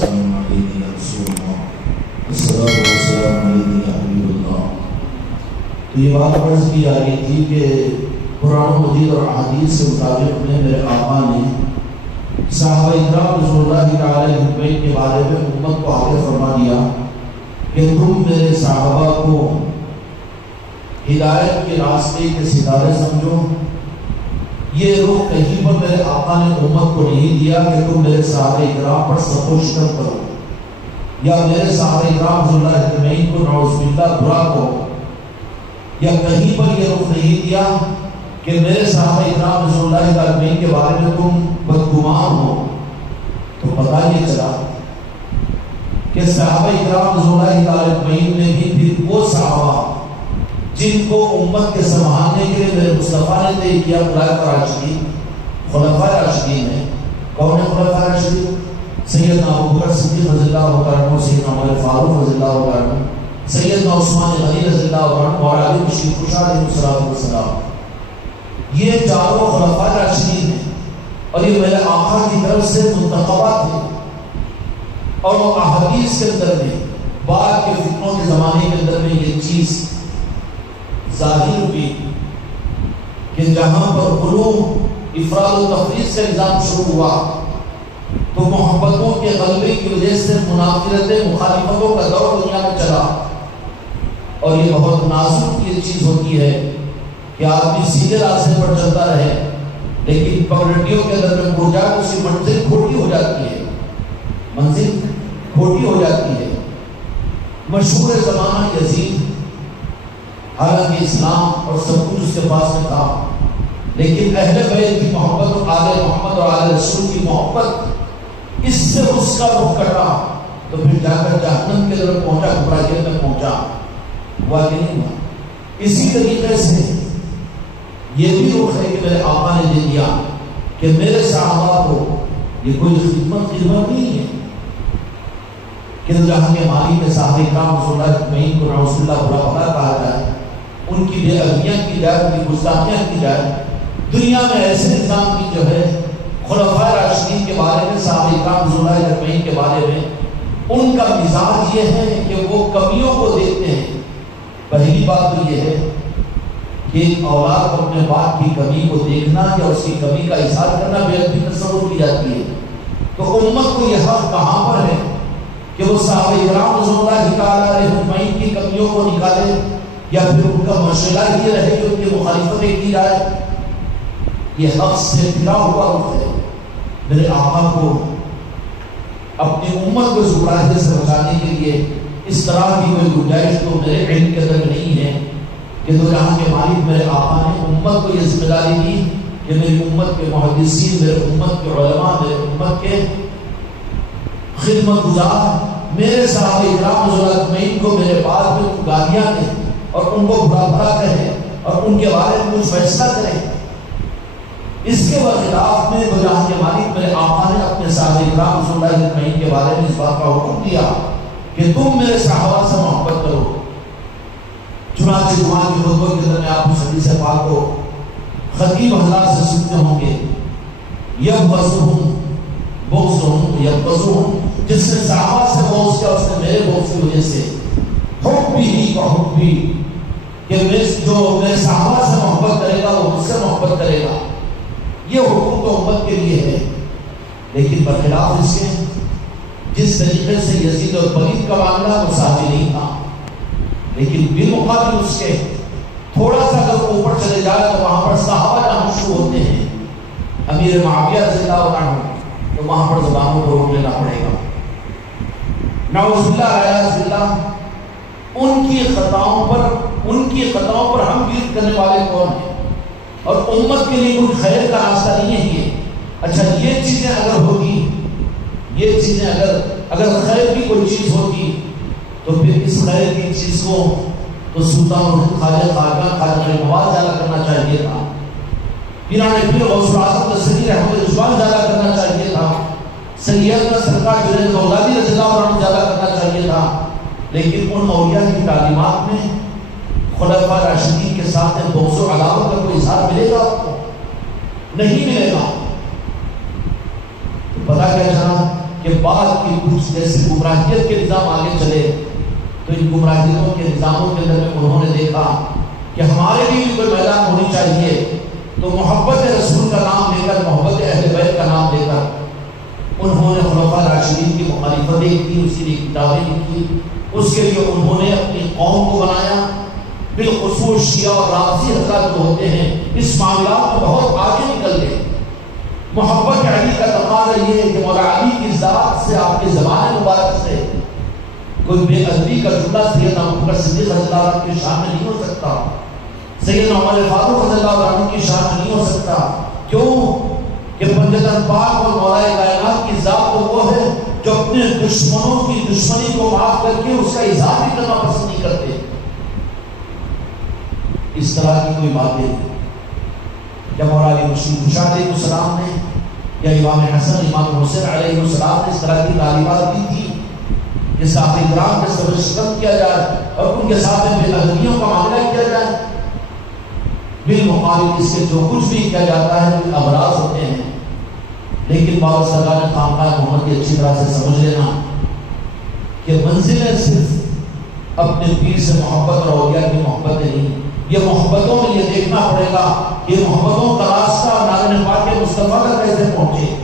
والسلام عليك يا رسول الله الصلاة والسلام عليك يا حبيب الله. تو یہ بات عرض کی آ رہی تھی کہ قرآن مجید اور احادیث کے مطابق میں میرے آقا نے صحابہ اکرام رسول اللہ تعالی علیہ کے بارے میں امت کو آگے فرما دیا کہ تم میرے صحابہ کو ہدایت کے راستے کے ستارے سمجھو. یہ رخ کہیں پر میرے آقا نے امت کو نہیں دیا کہ تم میرے صحابہ اکرام پر سپوش کرو یا میرے صحابہ اکرام رضی اللہ اجمعین کو نعوذ باللہ برا کو، یا کہیں پر یہ رخ نہیں دیا کہ میرے صحابہ اکرام رضی اللہ اجمعین کے بارے میں تم بدگمان ہو. تو پتہ یہ چلا کہ صحابہ اکرام رضی اللہ اجمعین میں بھی پھر وہ صحابہ جن کو امت کے سنبھالنے کے لیے میرے مصطفیٰ نے طے کیا خلفائے راشدین ہیں. کون ہے خلفائے راشدین؟ سیدنا ابوبکر صدیق رضی اللہ عنہ، سیدنا عمر فاروق رضی اللہ عنہ، سیدنا عثمان غنی رضی اللہ عنہ اور علی مشیر کشا علیہ السلام. یہ چاروں خلفائے راشدین ہیں اور یہ میرے آقا کی طرف سے منتخبات ہیں. اور وہ احادیث کے اندر میں بعد کے فتنوں کے زمانے کے اندر میں یہ چیز ظاہر ہوئی کہ جہاں پر غلو افراد و تفریط سے نظام شروع ہوا تو محبتوں کے غلبے کی وجہ سے منافرتیں مخالفتوں کا دور دنیا میں چلا. اور یہ بہت نازک یہ چیز ہوتی ہے کہ آدمی سیدھے راستے پر چلتا رہے لیکن پگڈنڈیوں کے اندر میں مڑ جائے تو اس کی منزل کھوٹی ہو جاتی ہے، منزل کھوٹی ہو جاتی ہے. مشہور زمانہ یزید، حالانکہ اسلام اور سب کچھ اس کے پاس میں تھا لیکن اہل بیت کی محبت اور آل محمد اور آل رسول کی محبت اس سے اس کا رخ کٹا تو پھر جا کر جہنم کے طرف پہنچا، گمراہی میں پہنچا. ہوا کہ نہیں ہوا؟ اسی طریقے سے یہ بھی رخ ہے کہ میرے آقا نے دے دیا کہ میرے صحابہ کو یہ کوئی خدمت نہیں ہے کہ جہاں کے مالی میں صحابہ کرام رسول اللہ اجمعین کو نعوذ باللہ برا بھلا کہا جائے، ان کی بے ادبیاں کی جائے، ان کی گستاخیاں کی جائے. دنیا میں ایسے نظام کی جو ہے خلفائے راشدین کے بارے میں، صحابہ کرام رسول اللہ اجمعین کے بارے میں ان کا مزاج یہ ہے کہ وہ کمیوں کو دیکھتے ہیں. پہلی بات تو یہ ہے کہ ایک اولاد کو اپنے باپ کی کمی کو دیکھنا یا اس کی کمی کا اظہار کرنا بے ادبی تصور کی جاتی ہے. تو امت کو یہ حق کہاں پر ہے کہ وہ صحابہ کرام رسول اللہ تعالی علیہ اجمعین کی کمیوں کو نکالے یا پھر ان کا مشغلہ یہ رہے کہ ان کی مخالفتیں کی جائے؟ یہ حق سے پھرا ہوا رخ ہے. میرے آقا کو اپنی امت کو گمراہی سے بچانے کے لیے اس طرح کی کوئی گنجائش تو میرے علم کے اندر نہیں ہے کہ دو جہاں کے مالک میرے آقا نے امت کو یہ ذمہ داری دی کہ میری امت کے محدثین، میرے امت کے علماء، میرے امت کے خدمت گزار، میرے صحابہ کرام رضی اللہ اجمعین کو میرے بعد میں گالیاں دیں اور ان کو برا بھلا کہیں اور ان کے بارے میں کچھ فیصلہ کریں. اس کے برخلاف میں دو جہاں کے مالک میرے آقا نے اپنے صحابہ کرام رسول اللہ اجمعین کے بارے میں اس بات کا حکم دیا کہ تم میرے صحابہ سے محبت کرو. چنانچہ جمعہ کے خطبہ کے اندر میں آپ کو حدیث پاک کو خطیب حضرات سے سنتے ہوں گے، یبغضہم بغضہم یبغضہم، جس نے صحابہ سے بغض کیا اس نے میرے بغض کی وجہ سے حبی و حبی، کہ جو میرے صحابہ سے محبت کرے گا وہ مجھ سے محبت کرے گا. یہ حکم تو امت کے لیے ہے لیکن برخلاف اس کے جس طریقے سے یزید اور ولید کا معاملہ وہ صحابی نہیں تھا لیکن بالمقابل اس کے تھوڑا سا اگر اوپر چلے جائے تو وہاں پر صحابہ جہاں شروع ہوتے ہیں، امیر معاویہ رضی اللہ عنہ، تو وہاں پر زبانوں کو روک لینا پڑے گا. نعوذ باللہ اعوذ باللہ. ان کی خطاؤں پر ہم گرفت کرنے والے کون ہیں؟ اور امت کے لیے کوئی خیر کا راستہ نہیں ہے یہ. اچھا یہ چیزیں اگر ہوگی، یہ چیزیں اگر خیر کی کوئی چیز ہوگی تو پھر اس خیر کی چیز کو تو سلطان خواجہ خواجہ مواد زیادہ کرنا چاہیے تھا، پیران پیر غوث الاعظم دستگیر احمد رضوان زیادہ کرنا چاہیے تھا، سیدنا سرکار جنید بغدادی رضی اللہ عنہ زیادہ کرنا چاہیے تھا. لیکن ان اولیاء کی تعلیمات میں خلفاء راشدین کے ساتھ بغض و عداوت کا کوئی اظہار ملے گا؟ نہیں ملے گا. تو پتہ کیا چلا کہ بعد کی کچھ جیسے گمراہیت کے نظام آگے چلے تو ان گمراہیتوں کے نظاموں کے اندر میں انہوں نے دیکھا کہ ہمارے لیے بھی کوئی میدان ہونی چاہیے، تو محبت رسول کا نام لے کر، محبت اہل بیت کا نام لے کر انہوں نے خلفاء راشدین کی مخالفتیں کی، اس کے لیے کتابیں لکھی، اس کے لیے انہوں نے اپنی قوم کو بنایا۔ بالخصوص شیعہ اور رافضی حضرات جو ہوتے ہیں اس معاملات میں بہت آگے نکل گئے۔ محبت علی کا تقاضا یہ ہے کہ مولا علی کی ذات سے، آپ کے زبان مبارک سے کوئی بے ادبی کا جملہ سیدنا ابوبکر صدیق رضی اللہ عنہ کی شان میں نہیں ہو سکتا، سیدنا عمر فاروق رضی اللہ عنہ کی شان میں نہیں ہو سکتا۔ کیوں کہ پنجتن پاک اور مولا کائنات کی ذات تو وہ ہے جو اپنے دشمنوں کی دشمنی کو معاف کر کے اس کا اظہار بھی کرنا پسند نہیں کرتے۔ اس طرح کی کوئی بات نہیں۔ جب مولا علی مشیر کشاد علیہ السلام نے یا امام حسن امام حسین علیہ السلام نے اس طرح کی تعلیمات دی تھی کہ صحابہ کرام کے صبر ستم کیا جائے اور ان کے ساتھ بے ادبیوں کا معاملہ کیا جائے، بالمقابل اس کے جو کچھ بھی کیا جاتا ہے وہ ابراز ہوتے ہیں، لیکن بابا سرکار خانقاہ محمد کی اچھی طرح سے سمجھ لینا کہ منزلیں صرف اپنے پیر سے محبت اور اولیاء کی محبت نہیں، یہ محبتوں میں یہ دیکھنا پڑے گا کہ محبتوں کا راستہ نارن پاک مصطفیٰ کا کیسے پہنچے۔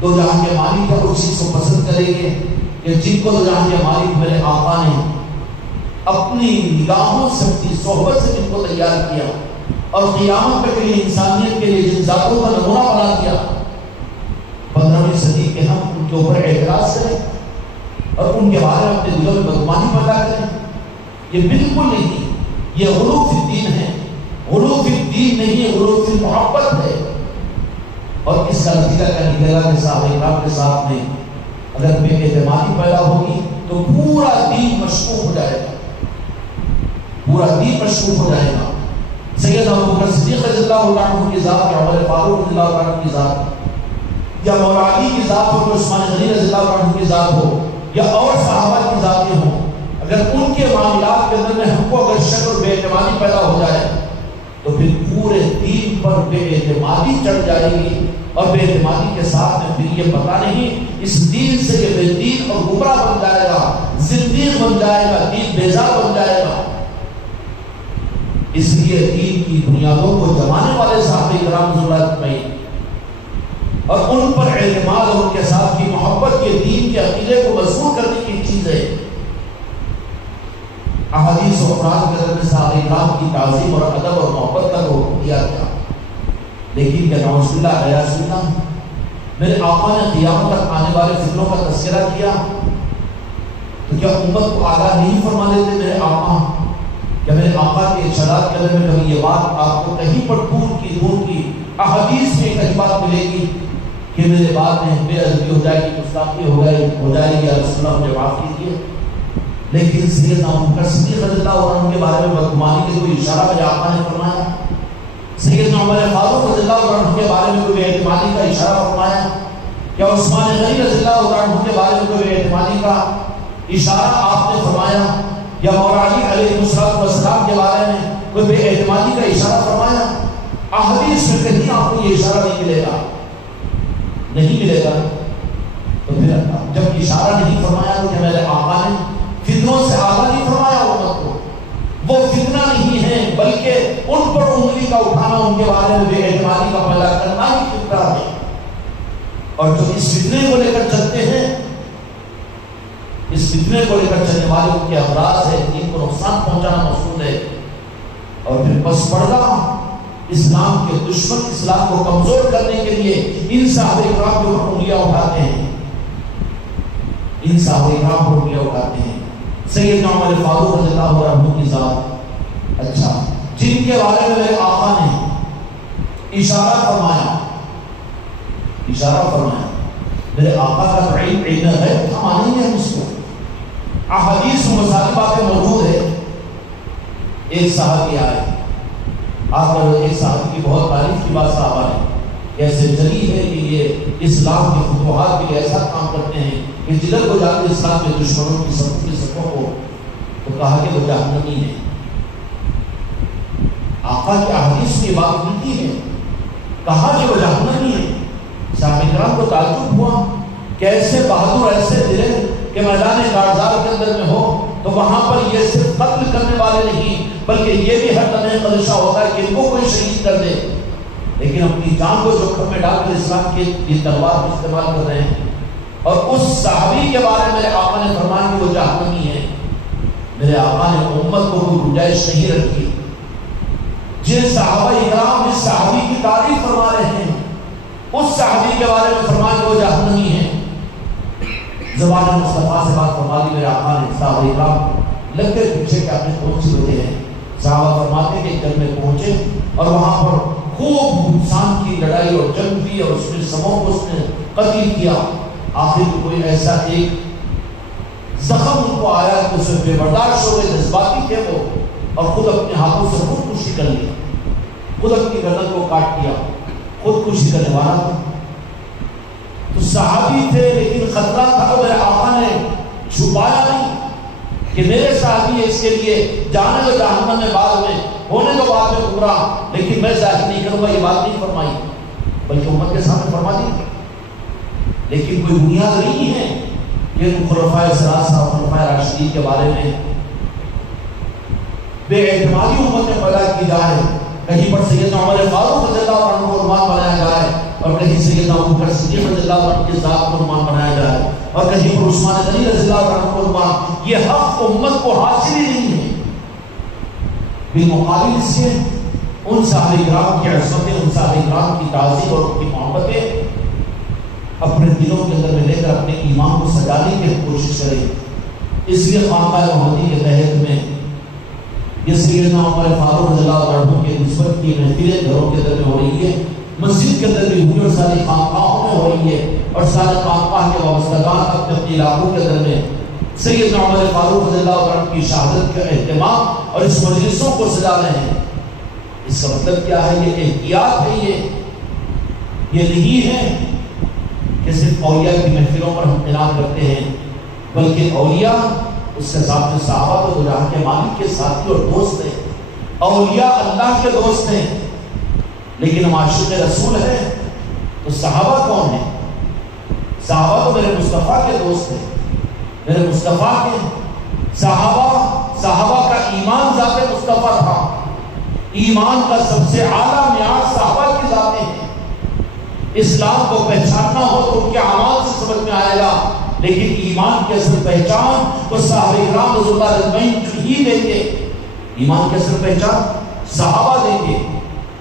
دو جہاں کے مالک کا اس چیز کو پسند کریں گے کہ جن کو دو جہاں کے مالک میرے آقا نے اپنی نگاہوں سے، اپنی صحبت سے جن کو تیار کیا اور قیامت کے لیے انسانیت کے لیے جن ذاتوں کا نمونہ بنا دیا، 15ویں صدی کے ہم ان کے اوپر اعتراض کریں اور ان کے بارے میں اپنے دلوں میں بدگمانی پیدا کریں، یہ بالکل نہیں، یہ غلو فی الدین ہے، غلو فی الدین نہیں ہے، غلو فی المحبت ہے۔ اور اس کا نتیجہ کیا نکلے گا کہ صحابہ کرام کے ساتھ میں اگر بے اعتمادی پیدا ہوگی تو پورا دین مشکوک ہو جائے گا، پورا دین مشکوک ہو جائے گا۔ سیدنا ابوبکر صدیق رضی اللہ عنہ کی ذات یا عمر فاروق رضی اللہ عنہ کی ذات یا مولا علی کی ذات ہو، عثمان غنی رضی اللہ عنہ کی ذات ہو یا اور صحابہ کی ذاتیں ہوں، اگر ان کے معاملات کے اندر میں ہم کو اگر شک اور بے اعتمادی پیدا ہو جائے تو پھر پورے دین پر بے اعتمادی چڑھ جائے گی، اور بے اعتمادی کے ساتھ میں پھر یہ پتہ نہیں اس دین سے یہ بے دین اور گمراہ بن جائے گا، زندیق بن جائے گا، دین بیزار بن جائے گا۔ اس لیے دین کی بنیادوں کو جمانے والے صحابہ کرام رضی اللہ عنہم اور ان پر اعتماد اور ان کے ساتھ کی محبت کے دین کے عقیدے کو مضبوط کرنے کی چیز ہے۔ احادیث و افراد کے اندر میں صحابہ کرام کی تعظیم اور ادب اور محبت کا حکم دیا گیا، لیکن کہ نعوذ باللہ عیاذ باللہ میرے آقا نے قیامت تک آنے والے فتنوں کا تذکرہ کیا تو کیا امت کو آگاہ نہیں فرما دیتے میرے آقا؟ کیا میرے آقا کے ارشادات کے اندر میں کبھی یہ بات آپ کو کہیں پر دور کی احادیث میں کہیں بات ملے گی کہ میرے بعد میں بے ادبی ہو جائے گی، گستاخی ہو جائے گی، یا رسول اللہ مجھے معاف کیجیے؟ لیکن سیدنا ابوبکر صدیق رضی اللہ عنہ کے بارے میں بدگمانی کے کوئی اشارہ میرے آقا نے فرمایا؟ سیدنا عمر فاروق رضی اللہ عنہ کے بارے میں کوئی بے اعتمادی کا اشارہ فرمایا؟ یا عثمان غنی رضی اللہ عنہ کے بارے میں کوئی بے اعتمادی کا اشارہ آپ نے فرمایا؟ یا مولا علی علیہ السلام کے بارے میں کوئی بے اعتمادی کا اشارہ فرمایا؟ احادیث میں کہیں آپ کو یہ اشارہ نہیں ملے گا، نہیں ملے گا۔ تو پھر جب اشارہ نہیں فرمایا تو کہ میرے آقا نے فتنوں سے آگاہ نہیں فرمایا امت کو؟ وہ فتنہ نہیں ہے بلکہ ان پر انگلی کا اٹھانا، ان کے بارے میں بے اعتمادی کا پیدا کرنا ہی فتنہ ہے۔ اور جو اس فتنے کو لے کر چلتے ہیں، اس فتنے کو لے کر چلنے والے ان کے افراد ہے، ان کو نقصان پہنچانا مقصود ہے۔ اور پھر بس پردہ اسلام کے دشمن اسلام کو کمزور کرنے کے لیے ان صحابہ کرام کے اوپر انگلیاں اٹھاتے ہیں، ان صحابہ کرام پر انگلیاں اٹھاتے ہیں۔ سیدنا عمر فاروق رضی اللہ عنہ کی ذات، اچھا جن کے بارے میں میرے آقا نے اشارہ فرمایا میرے آقا کا تو علم ہے، ہم مانیں گے ہم اس کو۔ احادیث و مسائل باتیں موجود ہے۔ ایک صحابی آئے، آپ پر ایک صحابی کی بہت تعریف کی بات صحابہ نے ایسے چلی ہے کہ یہ اسلام کے فتوحات کے لیے ایسا کام کرتے ہیں کہ جدھر کو جاتے اسلام کے دشمنوں کی صفوں کو تو کہا کہ وہ جہنمی ہے۔ آقا کی احادیث میں یہ بات ملتی ہے، کہا کہ وہ جہنمی ہے۔ صحابہ کرام کو تعجب ہوا کہ کہ ایسے بہادر ایسے دلے کہ میدان کارزار کے اندر میں ہو تو وہاں پر یہ صرف قتل کرنے والے نہیں بلکہ یہ بھی ہر لمحے خدشہ ہوتا ہے کہ ان کو کوئی شہید کر دے، لیکن اپنی جان کو جوخم میں ڈال کر اسلام کی یہ تلوار کو استعمال کر رہے ہیں۔ اور اس صحابی کے بارے میں میرے آقا نے فرمایا کہ وہ جہنمی ہے۔ میرے آقا نے امت کو کوئی گنجائش نہیں رکھی۔ جن صحابہ اکرام جس صحابی کی تعریف فرما رہے ہیں اس صحابی کے بارے میں فرمایا کہ وہ جہنمی ہے۔ زبان مصطفیٰ سے بات فرما دی میرے آقا نے۔ صحابہ اکرام لگتے پیچھے کہ آپ نے کون سی وجہ ہے؟ صحابہ فرماتے کہ جنگ میں پہنچے اور وہاں پر خوب انسان کی لڑائی اور جنگ بھی اور اس میں سبوں کو اس نے قتل کیا۔ آخر کوئی ایسا ایک زخم ان کو آیا کہ اس میں بے برداشت ہو گئے، جذباتی تھے وہ، اور خود اپنے ہاتھوں سے خودکشی کر لیا، خود اپنی گردن کو کاٹ دیا، خودکشی کرنے والا تھا۔ تو صحابی تھے لیکن خطرہ تھا، تو میرے آقا نے چھپایا نہیں کہ میرے صحابی ہے، اس کے لیے جانے تو جہنم میں بعد میں، ہونے تو بعد میں پورا، لیکن میں ظاہر نہیں کروں گا، یہ بات نہیں فرمائی بلکہ امت کے سامنے فرما دی۔ لیکن کوئی بنیاد نہیں ہے کہ خلفائے ثلاثہ اور خلفائے راشدین کے بارے میں بے اعتمادی امت میں پیدا کی جائے۔ کہیں پر سیدنا عمر فاروق رضی اللہ عنہ کو عنوان بنایا جائے اور کہیں سیدنا ابوبکر صدیق رضی اللہ عنہ کی ذات کو عنوان بنایا جائے اور کہیں پر عثمان غنی رضی اللہ عنہ کو عنوان۔ یہ حق امت کو حاصل ہی نہیں ہے۔ بالمقابل اس کے ان صحابہ کرام کی عصمتیں، ان صحابہ کرام کی تعظیم اور ان کی محبتیں اپنے دلوں کے اندر میں لے کر اپنے ایمان کو سجانے کی کوشش کریں۔ اس لیے خانقاہ محمدی کے تحت میں یہ سیدنا عمر فاروق رضی اللہ عنہ کے نسبت کی محفلیں گھروں کے اندر میں ہو رہی ہے، مسجد کے اندر بھی ہوئی اور ساری خانقاہوں میں ہو رہی ہے، اور سارے خانقاہ کے وابستگان اپنے اپنے علاقوں کے اندر میں سیدنا عمر فاروق رضی اللہ عنہ کی شہادت کا اہتمام اور اس مجلسوں کو سجا رہے ہیں۔ اس کا مطلب کیا ہے؟ یہ احتیاط ہے، یہ نہیں ہے کہ صرف اولیاء کی محفلوں پر ہم اعلان کرتے ہیں، بلکہ اولیاء اس کے ساتھ میں صحابہ تو جہاں کے مالک کے ساتھی اور دوست ہیں، اولیاء اللہ کے دوست ہیں، لیکن ہم عاشق رسول ہیں تو صحابہ کون ہیں؟ صحابہ تو میرے مصطفیٰ کے دوست ہیں، میرے مصطفیٰ کے صحابہ کا ایمان ذات مصطفیٰ تھا۔ ایمان کا سب سے اعلیٰ معیار صحابہ کی ذاتیں ہیں۔ اسلام کو پہچاننا ہو تو ان کے اعمال سے سمجھ میں آئے گا، لیکن ایمان کی اصل پہچان تو صحابہ کرام رضی اللہ اجمعین ہی دیں گے۔ ایمان کی اصل پہچان صحابہ دیں گے،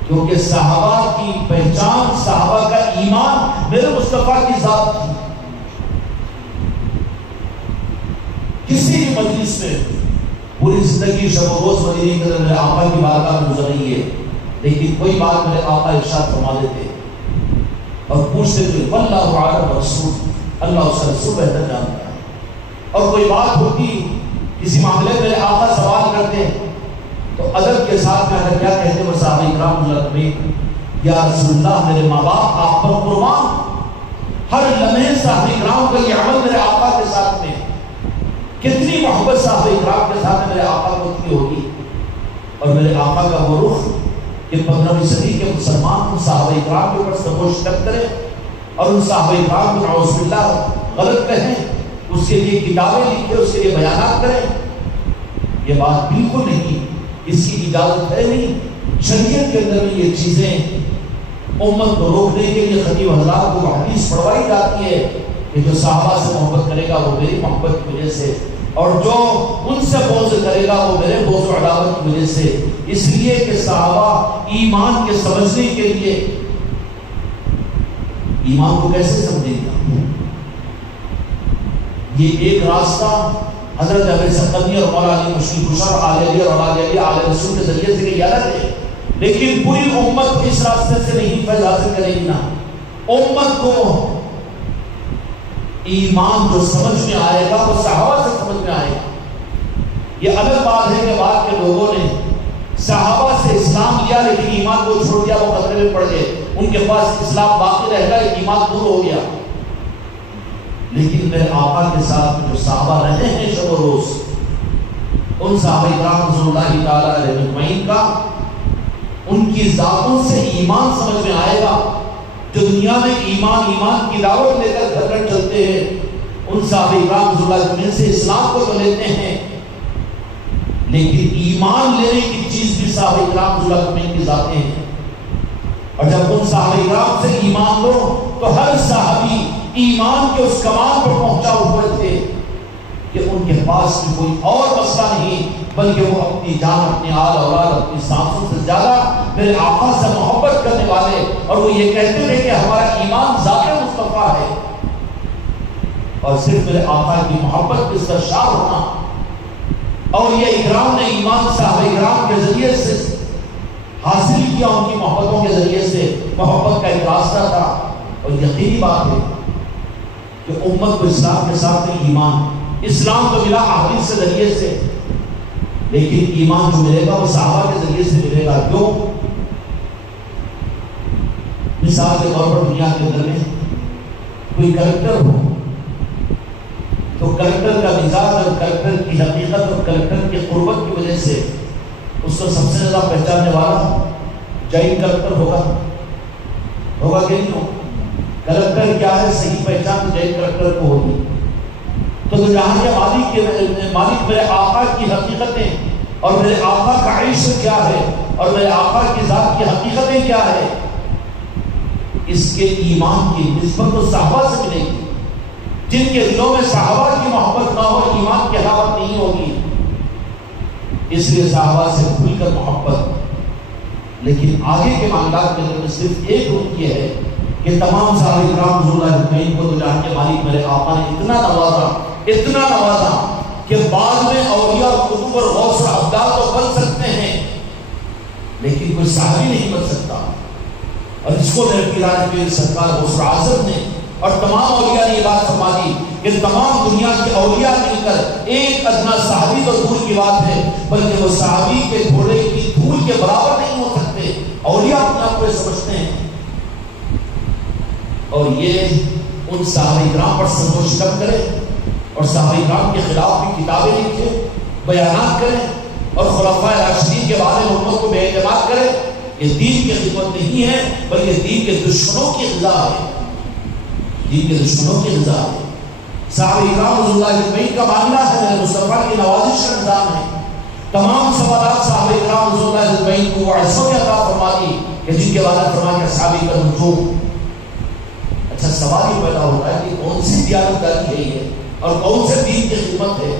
کیونکہ صحابہ کی پہچان، صحابہ کا ایمان میرے مصطفیٰ کی ذات تھی۔ کسی بھی مجلس میں پوری زندگی شب و روز مدینے کے اندر میرے آقا کی بارگاہ میں گزر رہی ہے، لیکن کوئی بات میرے آقا ارشاد فرما دیتے اور پوچھتے تھے واللہ اعلم رسول، اللہ اس کا رسول بہتر جانتا ہے۔ اور کوئی بات ہوتی، کسی معاملے میں میرے آقا سوال کرتے تو ادب کے ساتھ میں اگر کیا کہتے وہ صحابہ کرام یا رسول اللہ میرے ماں باپ آپ پر قربان۔ ہر لمحے صحابہ کرام کا یہ عمل میرے آقا کے ساتھ میں، کتنی محبت صحابہ کرام کے ساتھ میرے آقا کو کی ہوگی، اور میرے آقا کا وہ رخ کہ 15ویں صدی کے مسلمان ان صحابہ کرام کے اوپر سبو شتم کریں اور ان صحابہ کرام کو نعوذ باللہ غلط کہیں، اس کے لیے کتابیں لکھیں، اس کے لیے بیانات کریں، یہ بات بالکل نہیں، اس کی اجازت ہے نہیں۔ شریعت کے اندر میں یہ چیزیں امت کو روکنے کے لیے خطیب حضرات کو حدیث پڑھوائی جاتی ہے کہ جو صحابہ سے محبت کرے گا وہ میری محبت کی وجہ سے، اور جو ان سے بغض کرے گا وہ میرے بغض و عداوت کی وجہ سے۔ اس لیے کہ صحابہ ایمان کے سمجھنے کے لیے، ایمان کو کیسے سمجھے گا؟ یہ ایک راستہ حضرت ابو سقمی اور مولا علی مشکل کشا آل علی اور اولاد علی آل رسول کے ذریعے سے یہ الگ ہے، لیکن پوری امت اس راستے سے نہیں فیض حاصل کرے گی نا۔ امت کو ایمان جو سمجھ میں آئے گا وہ صحابہ سے سمجھ میں آئے گا۔ یہ الگ بات ہے کہ بعد کے لوگوں نے صحابہ سے اسلام لیا لیکن ایمان کو چھوڑ دیا، وہ خطرے میں پڑ گئے، ان کے پاس اسلام باقی رہ گا، ایمان دور ہو گیا۔ لیکن میرے آقا کے ساتھ جو صحابہ رہے ہیں شب و روز، ان صحابہ کرام رضی اللہ تعالیٰ علیہ اجمعین کا ان کی ذاتوں سے ایمان سمجھ میں آئے گا، جو دنیا میں ایمان کی دعوت لے کر گھر گھر چلتے ہیں، ان صحابہ کرام رضی اللہ عنہم سے اسلام کو تو لیتے ہیں، لیکن ایمان لینے کی چیز بھی صحابہ کرام رضی اللہ عنہم کی ذاتیں ہیں۔ اور جب ان صحابہ کرام سے ایمان لو تو ہر صحابی ایمان کے اس کمال پر پہنچا ہوئے تھے کہ ان کے پاس بھی کوئی اور مسئلہ نہیں، بلکہ وہ اپنی جان، اپنے آل اولاد، اپنی سانسوں سے زیادہ میرے آقا سے محبت کرنے والے، اور وہ یہ کہتے تھے کہ ہمارا ایمان ذات مصطفیٰ ہے، اور صرف میرے آقا کی محبت کے سرشار ہونا۔ اور یہ اکرام نے ایمان صحابہ اکرام کے ذریعے سے حاصل کیا، ان کی محبتوں کے ذریعے سے محبت کا ایک راستہ تھا۔ اور یقینی بات ہے کہ امت کو اسلام کے ساتھ میں اسلام تو ملا احادیث کے ذریعے سے، لیکن ایمان جو ملے گا وہ صحابہ کے ذریعے سے ملے گا۔ کیوں؟ مثال کے طور پر دنیا کے اندر میں کوئی کریکٹر ہو تو کریکٹر کا مزاج اور کریکٹر کی حقیقت اور کریکٹر کی قربت کی وجہ سے اس کو سب سے زیادہ پہچاننے والا جائن کریکٹر ہوگا کہ نہیں ہوگا؟ کریکٹر کیا ہے؟ صحیح پہچان تو جائن کریکٹر کو ہوگی۔ تو جہاں کے مالک میرے آقا کی حقیقتیں اور میرے آقا کا عشق کیا ہے اور میرے آقا کی ذات کی حقیقتیں کیا ہے، اس کے ایمان کی نسبت تو صحابہ سے ملے گی۔ جن کے دلوں میں صحابہ کی محبت نہ ہو، ایمان کی حلاوت نہیں ہوگی۔ اس لیے صحابہ سے کھل کر محبت، لیکن آگے کے معاملات کے اندر صرف ایک رکن یہ ہے کہ تمام صحابہ کرام رضی اللہ عنہم کو تو جان کے مالک میرے آقا نے اتنا نوازا کہ بعد میں اولیاء اور قطب اور غوث اور ابدال تو بن سکتے ہیں، لیکن کوئی صحابی نہیں بن سکتا۔ اور اس کو میرے پیران پیر سرکار غوث اعظم نے اور تمام اولیاء نے یہ بات فرما دی کہ تمام دنیا کے اولیاء مل کر ایک ادنا صحابی تو دور کی بات ہے، بلکہ وہ صحابی کے گھوڑے کی دھول کے برابر نہیں ہو سکتے۔ اولیاء اپنے آپ کو سمجھتے ہیں، اور یہ ان صحابہ کرام پر سنتوش کم کرے اور صحابہ کرام کے خلاف بھی کتابیں لکھے، بیانات کریں اور خلفائے راشدین کے بارے میں امت کو بے اعتماد کرے، یہ دین کی خدمت نہیں ہے، بلکہ دین کے دشمنوں کی غذا ہے۔ دین کے دشمنوں کی غذا ہے۔ صحابہ کرام رضی اللہ عنہم کا معاملہ ہے، میرے مصطفیٰ کی نوازش کا نظام ہے۔ تمام سوالات صحابہ کرام رضی اللہ عنہم کو عصمت عطا فرما دی کہ جن کے بارے میں فرمایا کہ صحابی کا نجوم۔ اچھا سوال یہ پیدا ہوتا ہے کہ کون سی دیانتداری ہے یہ اور کون سے دین کی خدمت ہے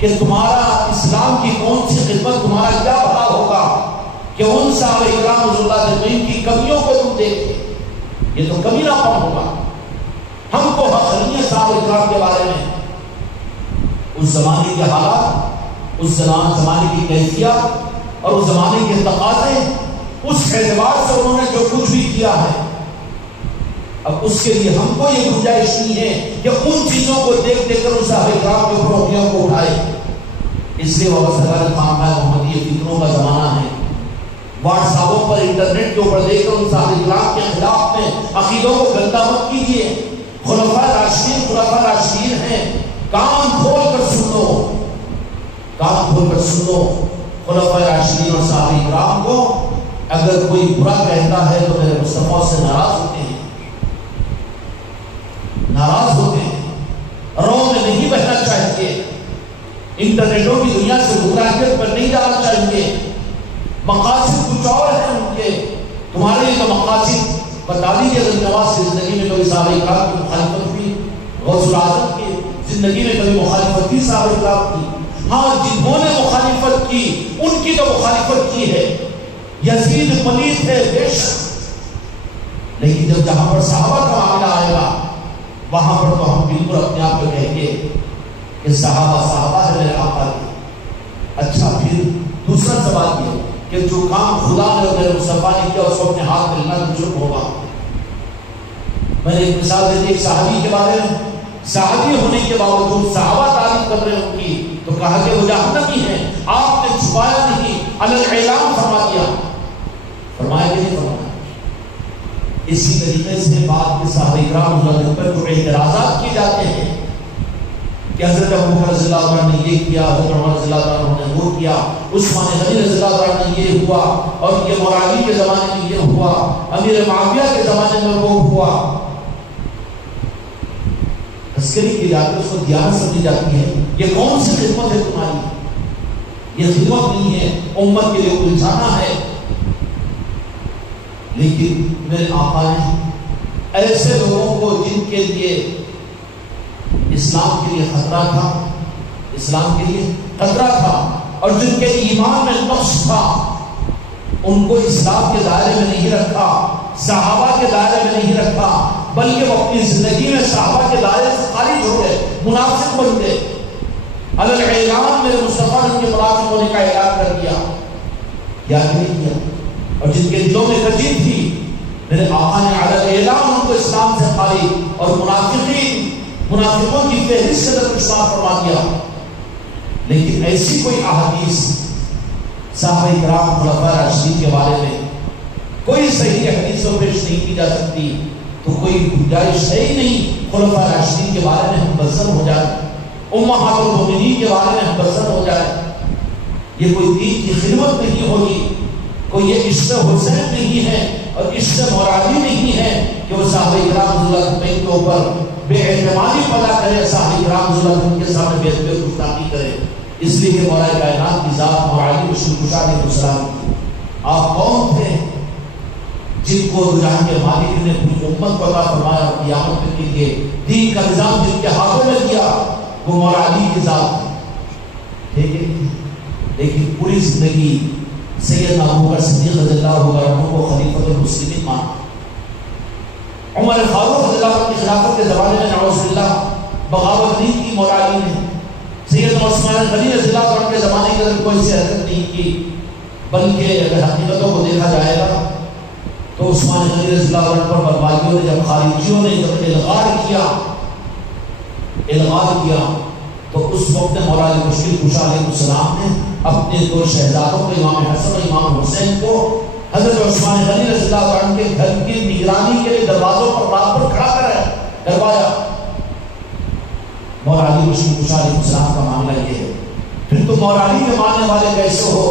کہ تمہارا اسلام کی کون سی خدمت، تمہارا کیا بھلا ہوگا کہ ان صحابہ کرام رضی اللہ عنہم کی کمیوں کو تم دیکھتے؟ یہ تو کمی نہ پن ہوگا۔ ہم کو حق نہیں ہے صحابہ کرام کے بارے میں، اس زمانے کے حالات، اس زمانے کی کیفیت اور اس زمانے کے تقاضے، اس اعتبار سے انہوں نے جو کچھ بھی کیا ہے، اب اس کے لیے ہم کو یہ گنجائش نہیں ہے کہ ان چیزوں کو دیکھ دیکھ کر ان صحابہ کرام کے پروٹیوں کو اٹھائے۔ اس لیے وہ سرکار خانقاہ محمدیہ فکروں کا زمانہ ہے۔ واٹس ایپوں پر انٹرنیٹ کے اوپر دیکھ کر ان صحابہ کرام کے خلاف میں عقیدوں کو گندہ مت کیجیے۔ خلفائے راشدین ہیں، کان کھول کر سن لو خلفائے راشدین اور صحابہ کرام کو۔ اگر کوئی برا کہتا ہے تو میرے مصطفیٰ سے ناراض ہوتے ہیں، رو میں نہیں بہنا چاہیے، انٹرنیٹوں کی دنیا سے گمراہیت پر نہیں جانا چاہیے۔ مقاصد کچھ اور ہیں ان کے، تمہارے لیے تو مقاصد بتا دیجیے۔ حضرت نواز کی زندگی میں کبھی صحابہ کرام کی مخالفت ہوئی، غوث اعظم کی زندگی میں کبھی مخالفت کی صحابہ کرام کی؟ ہاں، جنہوں نے مخالفت کی ان کی تو مخالفت کی ہے، یزید پلیت ہے بے شک، لیکن جہاں پر صحابہ کا معاملہ آئے گا وہاں پر تو ہم بالکل اپنے آپ کو کہیں گے کہ صحابہ ہے میرے آقا کے۔ اچھا، پھر دوسرا سوال یہ کہ جو کام خدا نے اور میرے مصطفیٰ نے کیا اس کو اپنے ہاتھ میں لینا جرم ہوگا۔ میں نے ایک مثال دے دی ایک صحابی کے بارے میں، صحابی ہونے کے باوجود صحابہ تعریف کر رہے ہیں ان کی، تو کہا کہ وہ جہنمی ہیں، آپ نے چھپایا نہیں، اعلان فرما دیا۔ فرمایا کہ نہیں فرمایا؟ اسی طریقے سے بعد کے صحابہ کرام رضی اللہ عنہم پر جو اعتراضات کیے جاتے ہیں کہ حضرت ابوبکر رضی اللہ عنہ نے یہ کیا، حضرت عمر رضی اللہ عنہ نے وہ کیا، عثمان غنی رضی اللہ عنہ نے یہ ہوا، اور یہ مولا علی کے زمانے میں یہ ہوا، امیر معاویہ کے زمانے میں وہ ہوا۔ عسکری کی جاتی اس کو دیانت سمجھی جاتی ہے۔ یہ کون سی خدمت ہے تمہاری؟ یہ خدمت نہیں ہے، امت کے لیے الجھانا ہے۔ لیکن میرے آقا نے ایسے لوگوں کو جن کے لیے اسلام کے لیے خطرہ تھا، اسلام کے لیے خطرہ تھا، اور جن کے ایمان میں نقص تھا، ان کو اسلام کے دائرے میں نہیں رکھا، صحابہ کے دائرے میں نہیں رکھا، بلکہ وہ اپنی زندگی میں صحابہ کے دائرے سے خارج ہو گئے، منافق بن گئے۔ علی الاعلان میرے مصطفیٰ نے ان کے منافق ہونے کا اعلان کر دیا، یا نہیں کیا؟ اور جن کے دلوں میں کجی تھی، میرے آقا نے علی الاعلان ان کو اسلام سے خارج اور منافقوں کی فہرست سے درگزر فرما دیا۔ لیکن ایسی کوئی احادیث صحابہ کرام خلفاء راشدین کے بارے میں کوئی صحیح حدیث و پیش نہیں کی جا سکتی، تو کوئی گنجائش ہے ہی نہیں خلفاء راشدین کے بارے میں ہم بزر ہو جائیں، امہات المومنین کے بارے میں ہم بزر ہو جائیں۔ یہ کوئی دین کی خدمت نہیں ہوگی، کوئی یہ عشق حسین نہیں ہے اور عشق مولا نہیں ہے کہ وہ صحابہ کرام رضی اللہ عنہم کے اوپر بے اعتمادی پیدا کرے، صحابہ کرام رضی اللہ عنہم کے سامنے بے گستاخی کرے، اس لیے کہ مولا کائنات کی ذات مولا علی مشکل علیہ السلام کی۔ آپ کون تھے جن کو جہاں کے مالک نے پوری امت کو عطا فرمایا اور قیامت کے لیے دین کا نظام جن کے ہاتھوں میں دیا، وہ مولا علی کی ذات ٹھیک ہے۔ لیکن پوری زندگی سیدنا ابوبکر صدیق رضی اللہ عنہ کو خلیفۃ المسلمین مانا، عمر فاروق رضی اللہ عنہ کی خلافت کے زمانے میں نعوذ باللہ بغاوت نہیں کی مولا علی نے، سیدنا عثمان غنی رضی اللہ عنہ کے زمانے کے اندر کوئی سی حرکت نہیں کی، بلکہ اگر حقیقتوں کو دیکھا جائے گا تو عثمان غنی رضی اللہ عنہ پر بربادیوں نے جب خارجیوں نے جب الغار کیا تو اس وقت مولا علی مشکل کشا علیہ السلام نے اپنے دو شہزادوں کو امام حسن اور امام حسین کو حضرت عثمان غنی رضی اللہ عنہ کے گھر کی نگرانی کے لیے دروازوں پر رات پر کھڑا کروایا۔ مولا علی مشکل کشا علیہ السلام کا معاملہ یہ ہے۔ پھر تو مولا علی کے ماننے والے کیسے ہو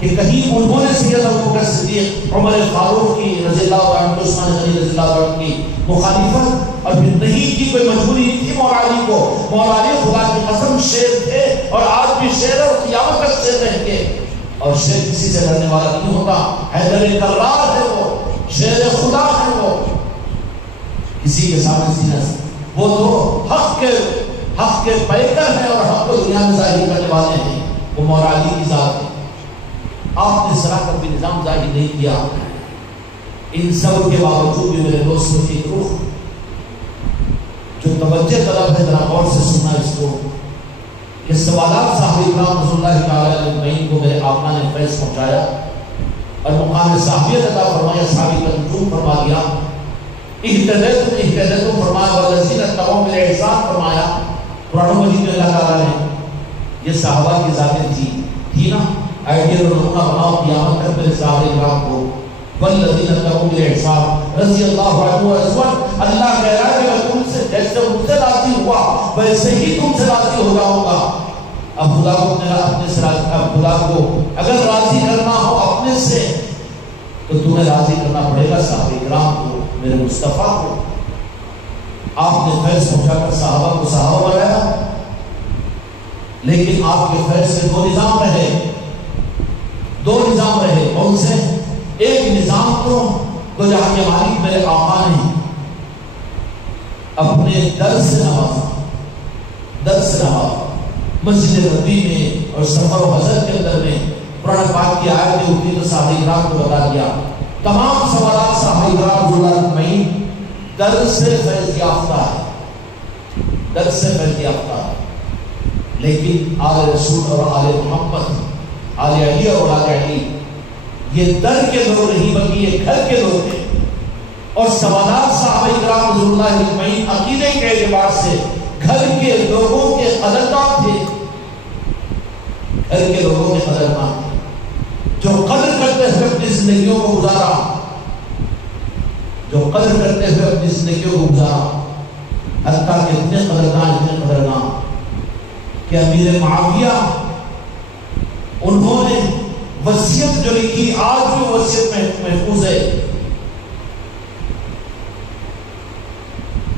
کہ کہیں انہوں نے سیدنا ابوبکر صدیق، عمر فاروق کی رضی اللہ عنہ، عثمان غنی رضی اللہ عنہ کی مخالفت، اور پھر نہیں کی کوئی مجبوری نہیں تھی مولا علی کو۔ مولا علی خدا کی قسم شیر تھے اور آج بھی شیر اور قیامت تک شیر رہیں گے، اور شیر کسی سے ڈرنے والا نہیں ہوتا۔ حیدر کرار ہے وہ، شیر خدا ہے وہ، کسی کے سامنے سینہ سے وہ تو حق کے پیکر ہیں اور حق کو دنیا میں ظاہر کرنے والے ہیں، وہ مولا علی کی ذات ہے۔ آپ نے صراحت بھی نظام ظاہر نہیں کیا، ان سب کے باوجود بھی میرے دوستوں کی روح جو توجہ طلب ہے، ذرا غور سے سننا اس کو، کہ سوالات صحابہ کرام رضی اللہ تعالی عنہم کو میرے آقا نے فیض پہنچایا اور مقام صحابیت عطا فرمایا، صحابی کا نجوم فرما دیا، اہتدیتم فرمایا، والذین اتبعوہم بالإحسان فرمایا۔ قرآن مجید میں اللہ تعالیٰ نے یہ صحابہ کی ذاتیں تھی نا، آئیڈیل اور نمونہ بناؤ قیامت تک میرے صحابہ کرام کو، والذین اتبعوہم بالإحسان رضی اللہ عنہ ورضوان۔ اللہ کہہ رہا ہے کہ میں تم سے جیسے مجھ سے راضی ہوا ویسے ہی تم سے راضی ہو جاؤں گا۔ اب خدا کو اپنے سے راضی، اب خدا کو اگر راضی کرنا ہو اپنے سے تو تمہیں راضی کرنا پڑے گا صحابہ کرام کو، میرے مصطفیٰ کو۔ آپ نے فیض پہنچا کر صحابہ کو صحابہ بنایا، لیکن آپ کے فیض سے دو نظام رہے، کون سے؟ ایک نظام تو جہاں کے مالک میرے آقا نے اپنے درس سے نوازا، مسجد نبوی میں اور سفر و حضر کے اندر میں قرآن پاک کی آیتیں ہوتی تو صحابہ کرام کو بتا دیا، تمام سوالات صحابہ کرام رضی اللہ عنہم درس سے فیض یافتہ ہے، لیکن آل رسول اور آل محمد، آل علی اور آل علی، یہ در کے لوگ نہیں بلکہ یہ گھر کے لوگ ہیں۔ اور سوالات صحابہ کرام رضی اللہ عنہم عقیدے کے اعتبار سے گھر کے لوگوں کے قدردان تھے، گھر کے لوگوں کے قدردان تھے، جو قدر کرتے ہوئے اپنی زندگیوں کو گزارا، حتیٰ کہ اتنے قدردان کہ امیر معاویہ وصیت جو لکھی آج بھی وصیت میں محفوظ ہے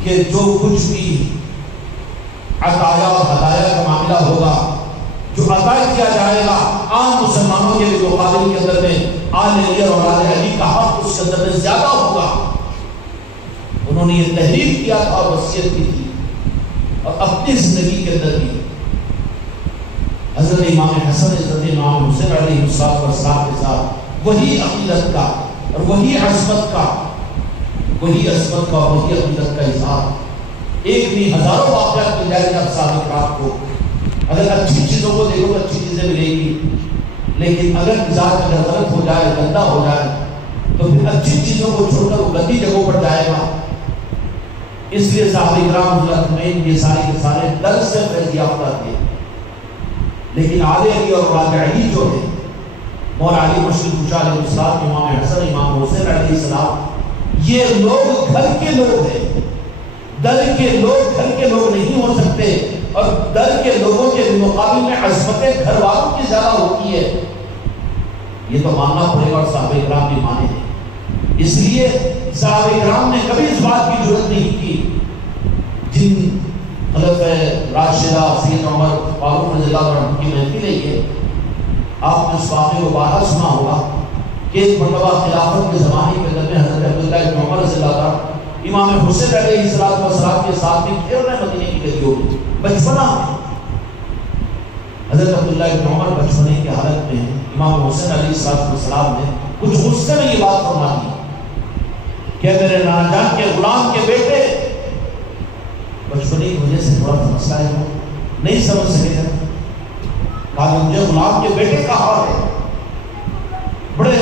کہ جو کچھ بھی عطایا اور ہدایا کا معاملہ ہوگا، جو عطا کیا جائے گا عام مسلمانوں کے مقابل کے اندر میں آل علی اور آل علی کا حق اس کے اندر میں زیادہ ہوگا۔ انہوں نے یہ تحریر کیا تھا اور وصیت کی تھی، اور اپنی زندگی کے اندر بھی حضرت امام حسن حضرت امام حسین علیہ السلام کے ساتھ وہی عقیدت کا اور وہی عظمت کا اور وہی عقیدت کا اظہار، ایک نہیں ہزاروں واقعات مل جائے گا صحابہ کرام کو۔ اگر اچھی چیزوں کو دیکھو تو اچھی چیزیں ملے گی، لیکن اگر مزاج اگر غلط ہو جائے، گندا ہو جائے، تو پھر اچھی چیزوں کو چھوڑ کر وہ گندی جگہوں پر جائے گا۔ اس لیے صحابہ کرام رضی اللہ عنہم یہ سارے کے سارے درس سے فیض یافتہ تھے، لیکن آل علی اور آل علی جو ہے، مولا علی مشکل کشا علیہ السلام، امام حسن، امام حسین علیہ السلام، یہ لوگ گھر کے لوگ ہیں، در کے لوگ نہیں ہو سکتے، اور در کے لوگوں کے مقابل میں عظمتیں گھر والوں کی زیادہ ہوتی ہے، یہ تو ماننا پڑے گا، اور صحابہ کرام بھی مانے ہیں۔ اس لیے صحابہ کرام نے کبھی اس بات کی جرات نہیں کی، جن خلفۂ راشدہ سید عمر فاروق رضی اللہ عنہ کی محفل ہے یہ، آپ نے اس واقعے کو بارہا سنا ہوگا کہ ایک مرتبہ خلافت کے زمانے کے اندر میں حضرت عبداللہ بن عمر رضی اللہ عنہ امام حسین علیہ السلام کے ساتھ میں کھیل رہے مدینے کی گلیوں میں، بچپنا میں حضرت عبداللہ بن عمر بچپنے کی حالت میں امام حسین علیہ السلام نے کچھ غصے میں یہ بات فرما دی کہ میرے نانا جان کے غلام کے بیٹے، بچپنے کی وجہ سے تھوڑا سا مسئلہ ہے، وہ نہیں سمجھ سکے تھے، کہا کہ مجھے غلام کے بیٹے کہا ہے، بڑے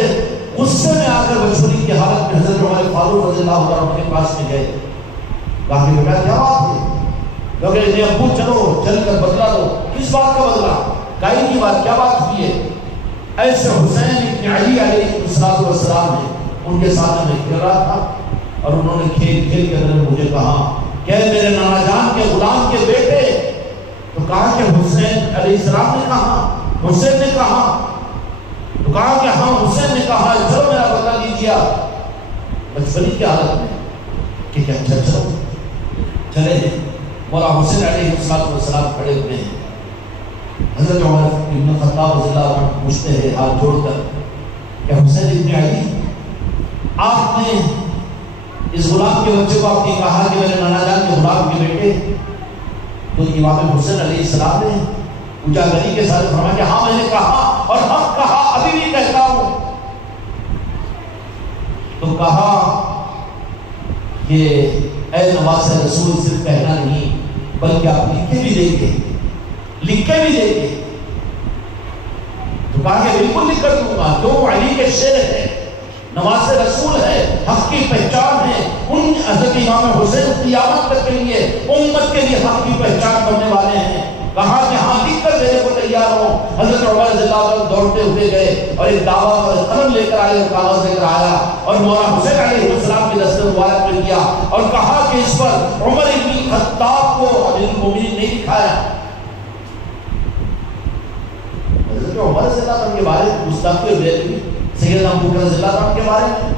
غصے میں آ کر بچپنے کی حالت میں حضرت عمر فاروق رضی اللہ عنہ کے پاس میں گئے، کہا کہ بیٹا کیا بات ہے؟ کہ ابو چلو چل کر بدلا دو۔ کس بات کا بدلا؟ کائی کی بات، کیا بات ہوئی ہے؟ ایسے حسین ابن علی علیہ السلام نے ان کے ساتھ میں کھیل رہا تھا، اور انہوں نے کھیل کے اندر مجھے کہا کہ میرے نانا جان کے غلام کے بیٹے، تو کہا کہ حسین علیہ السلام نے کہا، حسین نے کہا، تو کہا کہ ہاں حسین نے کہا، چلو میرا بدلا لیجیے۔ بچپنی کی حالت میں کہ اچھا چلو چلے، مولا حسین علیہ السلام کھڑے ہوئے ہیں، حضرت عمر ابن خطاب رضی اللہ عنہ پوچھتے ہیں ہاتھ جوڑ کر کہ حسین ابن علی، آپ نے اس غلام کے بچے کو آپ نے کہا کہ میرے نانا جان کے غلام کے بیٹے، تو امام حسین علیہ السلام نے اجاگری کے ساتھ فرمایا کہ ہاں میں نے کہا، اور حق کہا، ابھی بھی کہتا ہوں۔ تو کہا کہ اے نواز رسول، صرف کہنا نہیں بلکہ آپ لکھ کے بھی دیں گے۔ تو کہا کہ بالکل لکھ کر دوں گا، جو علی کے شعر ہے، نواز رسول ہے، حق کی پہچان ہے، ان حضرت امام حسین قیامت تک کے لیے امت کے لیے حق کی پہچان کرنے والے ہیں۔ کہا کہ ہاں لکھ کر دینے کو تیار ہوں۔ حضرت عمر رضی اللہ عنہ دوڑتے ہوئے گئے اور ایک دعویٰ اور قلم لے کر آئے اور کاغذ لے کر آیا، اور مولا حسین علیہ السلام کی دست مبارک میں کیا، اور کہا کہ اس پر عمر بن خطاب کو امیر المومنین نہیں لکھایا۔ حضرت عمر رضی اللہ عنہ کے بارے میں گستاخی اور بے ادبی، سیدنا ابوبکر رضی اللہ عنہ کے بارے میں،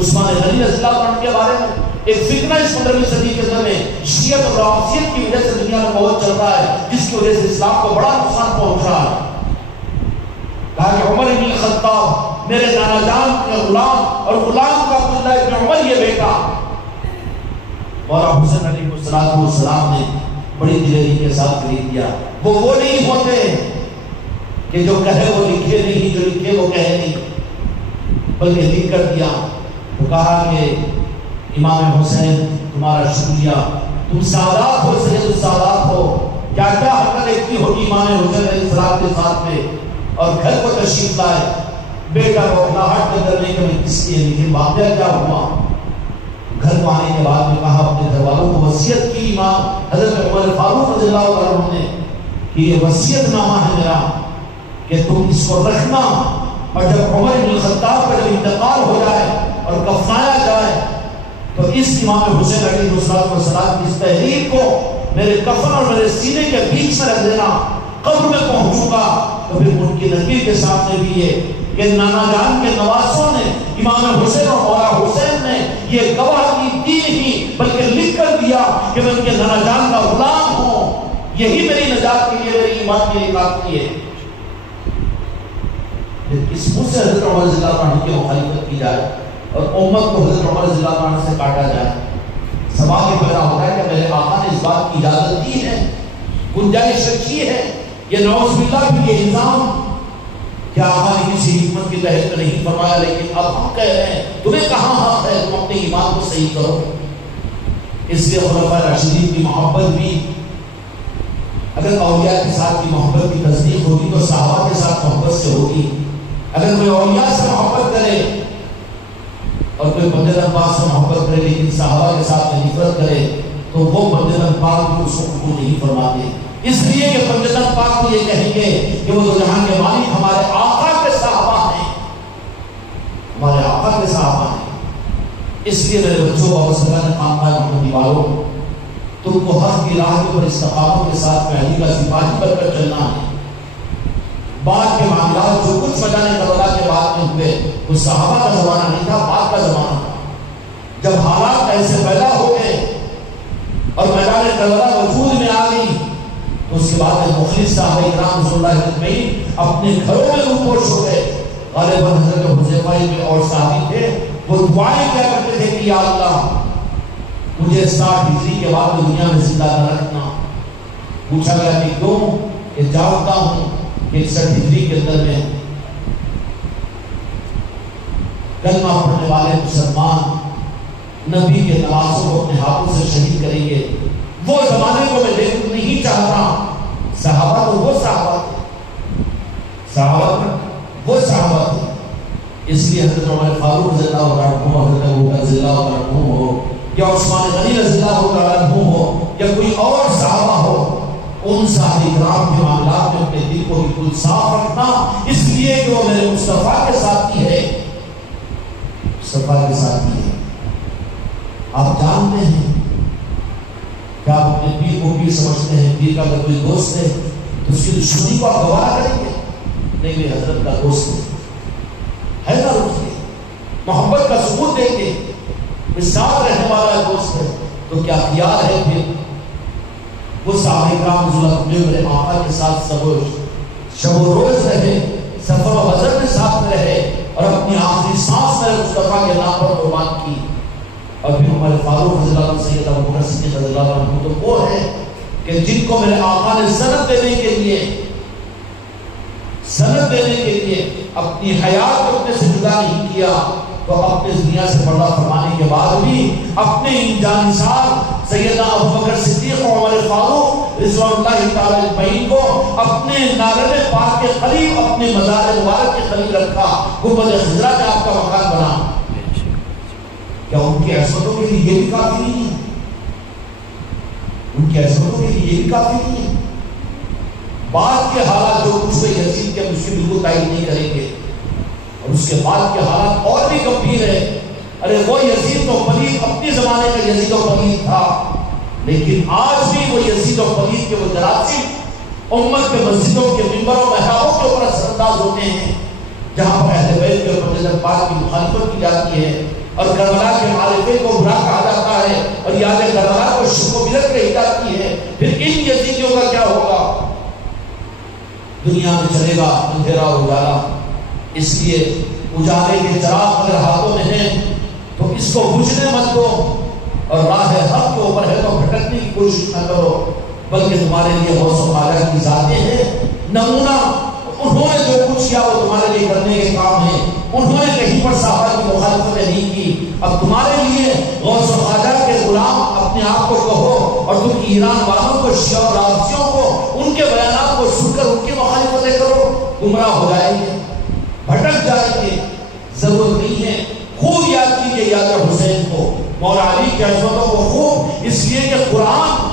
عثمان غنی رضی اللہ عنہ کے بارے میں، ایک فتنہ اس 15ویں صدی کے اندر میں شیعت اور رافضیت کی وجہ سے دنیا میں بہت چل رہا ہے، جس کی وجہ سے اسلام کو بڑا نقصان پہنچ رہا ہے۔ کہا کہ عمر بن خطاب میرے نانا جان کے غلام، اور غلام کا عبداللہ ابن عمر یہ بیٹا۔ اور حسین علیہ السلام نے بڑی دلیری کے ساتھ خرید دیا۔ وہ نہیں ہوتے کہ جو کہے وہ لکھے نہیں، جو لکھے وہ کہے نہیں، بلکہ لکھ کر دیا۔ تو کہا کہ امام حسین تمہارا شکریہ، تم سادات ہو، سید السادات ہو، کیا کیا حرکت ایک کی ہوگی امام حسین علیہ السلام کے ساتھ میں، اور گھر کو تشریف لائے، بیٹا کو اپناہٹ کے اندر نہیں کہ کس لیے، لیکن واقعہ کیا ہوا؟ گھر کو آنے کے بعد میں کہا اپنے گھر والوں کو وصیت کی امام حضرت عمر فاروق رضی اللہ عنہ نے کہ یہ وصیت نامہ ہے میرا کہ تم اس کو رکھنا، اور جب عمر بن الخطاب کا جب انتقال ہو جائے اور کفنایا جائے تو اس امام حسین علیہ السلام کی اس تحریر کو میرے کفن اور میرے سینے کے بیچ میں رکھ دینا، قبر میں پہنچوں گا تو پھر ان کی نظیر کے سامنے بھی یہ کہ نانا جان کے نواسوں نے امام حسین اور مولا حسین نے یہ گواہی دی نہیں بلکہ لکھ کر دیا کہ میں ان کے نانا جان کا غلام ہوں، یہی میری نجات کے لیے، میری ایمان کے لیے کافی ہے۔ اس منہ سے حضرت عمر رضی اللہ عنہ کی مخالفت کی جائے اور امت کو حضرت عمر رضی اللہ عنہ سے کاٹا جائے، سوال یہ پیدا ہوتا ہے کہ میرے آقا نے اس بات کی اجازت دی ہے، گنجائش رکھی ہے، یہ نعوذ باللہ بھی یہ الزام کیا آقا نے کسی حکمت کے تحت میں نہیں فرمایا، لیکن اب ہم کہہ رہے ہیں تمہیں کہاں حق ہے، تم اپنے ایمان کو صحیح کرو۔ اس لیے خلفائے راشدین کی محبت بھی اگر اولیاء کے ساتھ کی محبت کی تصدیق ہوگی تو صحابہ کے ساتھ محبت سے ہوگی۔ اگر کوئی اولیاء سے محبت کرے اور کوئی بندے پاک سے محبت کرے لیکن صحابہ کے ساتھ نفرت کرے تو وہ بندے پاک بھی اس کو قبول نہیں فرماتے، اس لیے کہ بندے پاک کو یہ کہیں گے کہ وہ دو جہاں کے مالک ہمارے آقا کے صحابہ ہیں، ہمارے آقا کے صحابہ ہیں۔ اس لیے میرے بچوں اور سرکار خانقاہ محمدی والوں، تم کو حق کی راہ کے اوپر استقامت کے ساتھ پہلی کا سپاہی بن کر چلنا ہے۔ بعد کے معاملات جو کچھ میدان کربلا کے بعد میں ہوئے وہ صحابہ کا زمانہ نہیں تھا، بعد کا زمانہ تھا۔ جب حالات ایسے پیدا ہو گئے اور میدان کربلا وجود میں آ گئی تو اس کے بعد مخلص صحابہ اکرام رضی اللہ اجمعین اپنے گھروں میں روپوش ہو گئے۔ غالباً حضرت حذیفہ میں اور صحابی تھے، وہ دعائیں کیا کرتے تھے کہ یا اللہ مجھے 60 ہجری کے بعد دنیا میں زندہ نہ رکھنا۔ پوچھا گیا کہ کیوں؟ کہ جانتا ہوں کہ 61 ہجری کے اندر میں کلمہ پڑھنے والے مسلمان نبی کے نوازوں کو اپنے ہاتھوں سے شہید کریں گے، وہ زمانے کو میں دیکھ نہیں چاہتا۔ صحابہ تو وہ صحابہ تھے، صحابہ وہ صحابہ تھے۔ اس لیے حضرت عمر فاروق رضی اللہ عنہ، حضرت ابوبکر رضی اللہ عنہ ہو یا عثمان غنی رضی اللہ عنہ ہو یا کوئی اور صحابہ ہو، ان صحابہ کرام کے معاملات میں اپنے دل کو بالکل صاف رکھنا، اس لیے کہ وہ میرے مصطفیٰ کے ساتھ ہی ہے، مصطفیٰ کے ساتھ ہی ہے۔ آپ جانتے ہیں کہ آپ اپنے پیر کو پیر سمجھتے ہیں، پیر کا اگر کوئی دوست ہے تو اس کی دشمنی کو آپ گوارا کریں گے؟ نہیں، میرے حضرت کا دوست ہے نا، رکھیے محبت کا ثبوت دیں گے، ساتھ رہنے والا دوست ہے تو کیا خیال ہے پھر وہ صحابہ کرام رضی اللہ عنہم میرے آقا کے ساتھ شب و روز رہے، سفر و حضر میں ساتھ میں رہے اور اپنی آخری سانس میرے مصطفیٰ کے نام پر قربان کی۔ اور پھر عمر فاروق رضی اللہ عنہ، سید ابوبکر صدیق رضی اللہ عنہ تو وہ ہے کہ جن کو میرے آقا نے سند دینے کے لیے اپنی حیات کو اپنے سے جدا نہیں کیا، تو اپنے دنیا سے پردہ فرمانے کے بعد بھی اپنے ان جانثار سیدنا ابوبکر صدیق اور عمر فاروق رضوان اللہ تعالی اجمعین کو اپنے نارن پاک کے قریب، اپنے مزار مبارک کے قریب رکھا، گنبد خضرا میں آپ کا مکان بنا۔ کیا ان کی عصمتوں کے لیے یہ بھی کافی نہیں ہے؟ ان کی عصمتوں کے لیے یہ بھی کافی نہیں ہے؟ بعد کے حالات جو کچھ ہوئے یزید کے مشکل کو تائید نہیں کریں گے، اور اس کے بعد کے حالات اور بھی گمبھیر ہے۔ ارے وہ یزید و پلید اپنے زمانے کا یزید و پلید تھا، لیکن آج بھی وہ یزید و پلید کے وہ جراثیم امت کے مسجدوں کے منبروں محرابوں کے اوپر اثر انداز ہوتے ہیں، جہاں پر اہل بیت کے اوپر جناب پاک کی مخالفت کی جاتی ہے اور کربلا کے معرکے کو برا کہا جاتا ہے اور یاد کربلا کو شرک و بدعت کہی جاتی ہے۔ پھر ان یزیدیوں کا کیا ہوگا؟ دنیا میں چلے گا اندھیرا اور اجالا۔ اس لیے اجالے کے چراغ اگر ہاتھوں میں ہیں تو اس کو بجھنے مت دو، اور راہ حق کے اوپر ہے تو بھٹکنے کی کوشش نہ کرو، بلکہ تمہارے لیے غوث و خواجہ کی ذاتیں ہیں نمونہ۔ انہوں نے جو کچھ کیا وہ تمہارے لیے کرنے کے کام ہے، انہوں نے کہیں پر صحابہ کی مخالفتیں نہیں کی۔ اب تمہارے لیے غوث و خواجہ کے غلام اپنے آپ کو کہو، اور تم ایران والوں کو، شیعہ اور رافضیوں کو، ان کے بیانات کو سن کر ان کی مخالفتیں کرو، گمراہ ہو جائیں گے، بھٹک جائیں گے۔ ضرورت نہیں ہے۔ خوب یاد کیجیے یاد حسین کو، مولا علی کی عظمتوں کو خوب، اس لیے کہ قرآن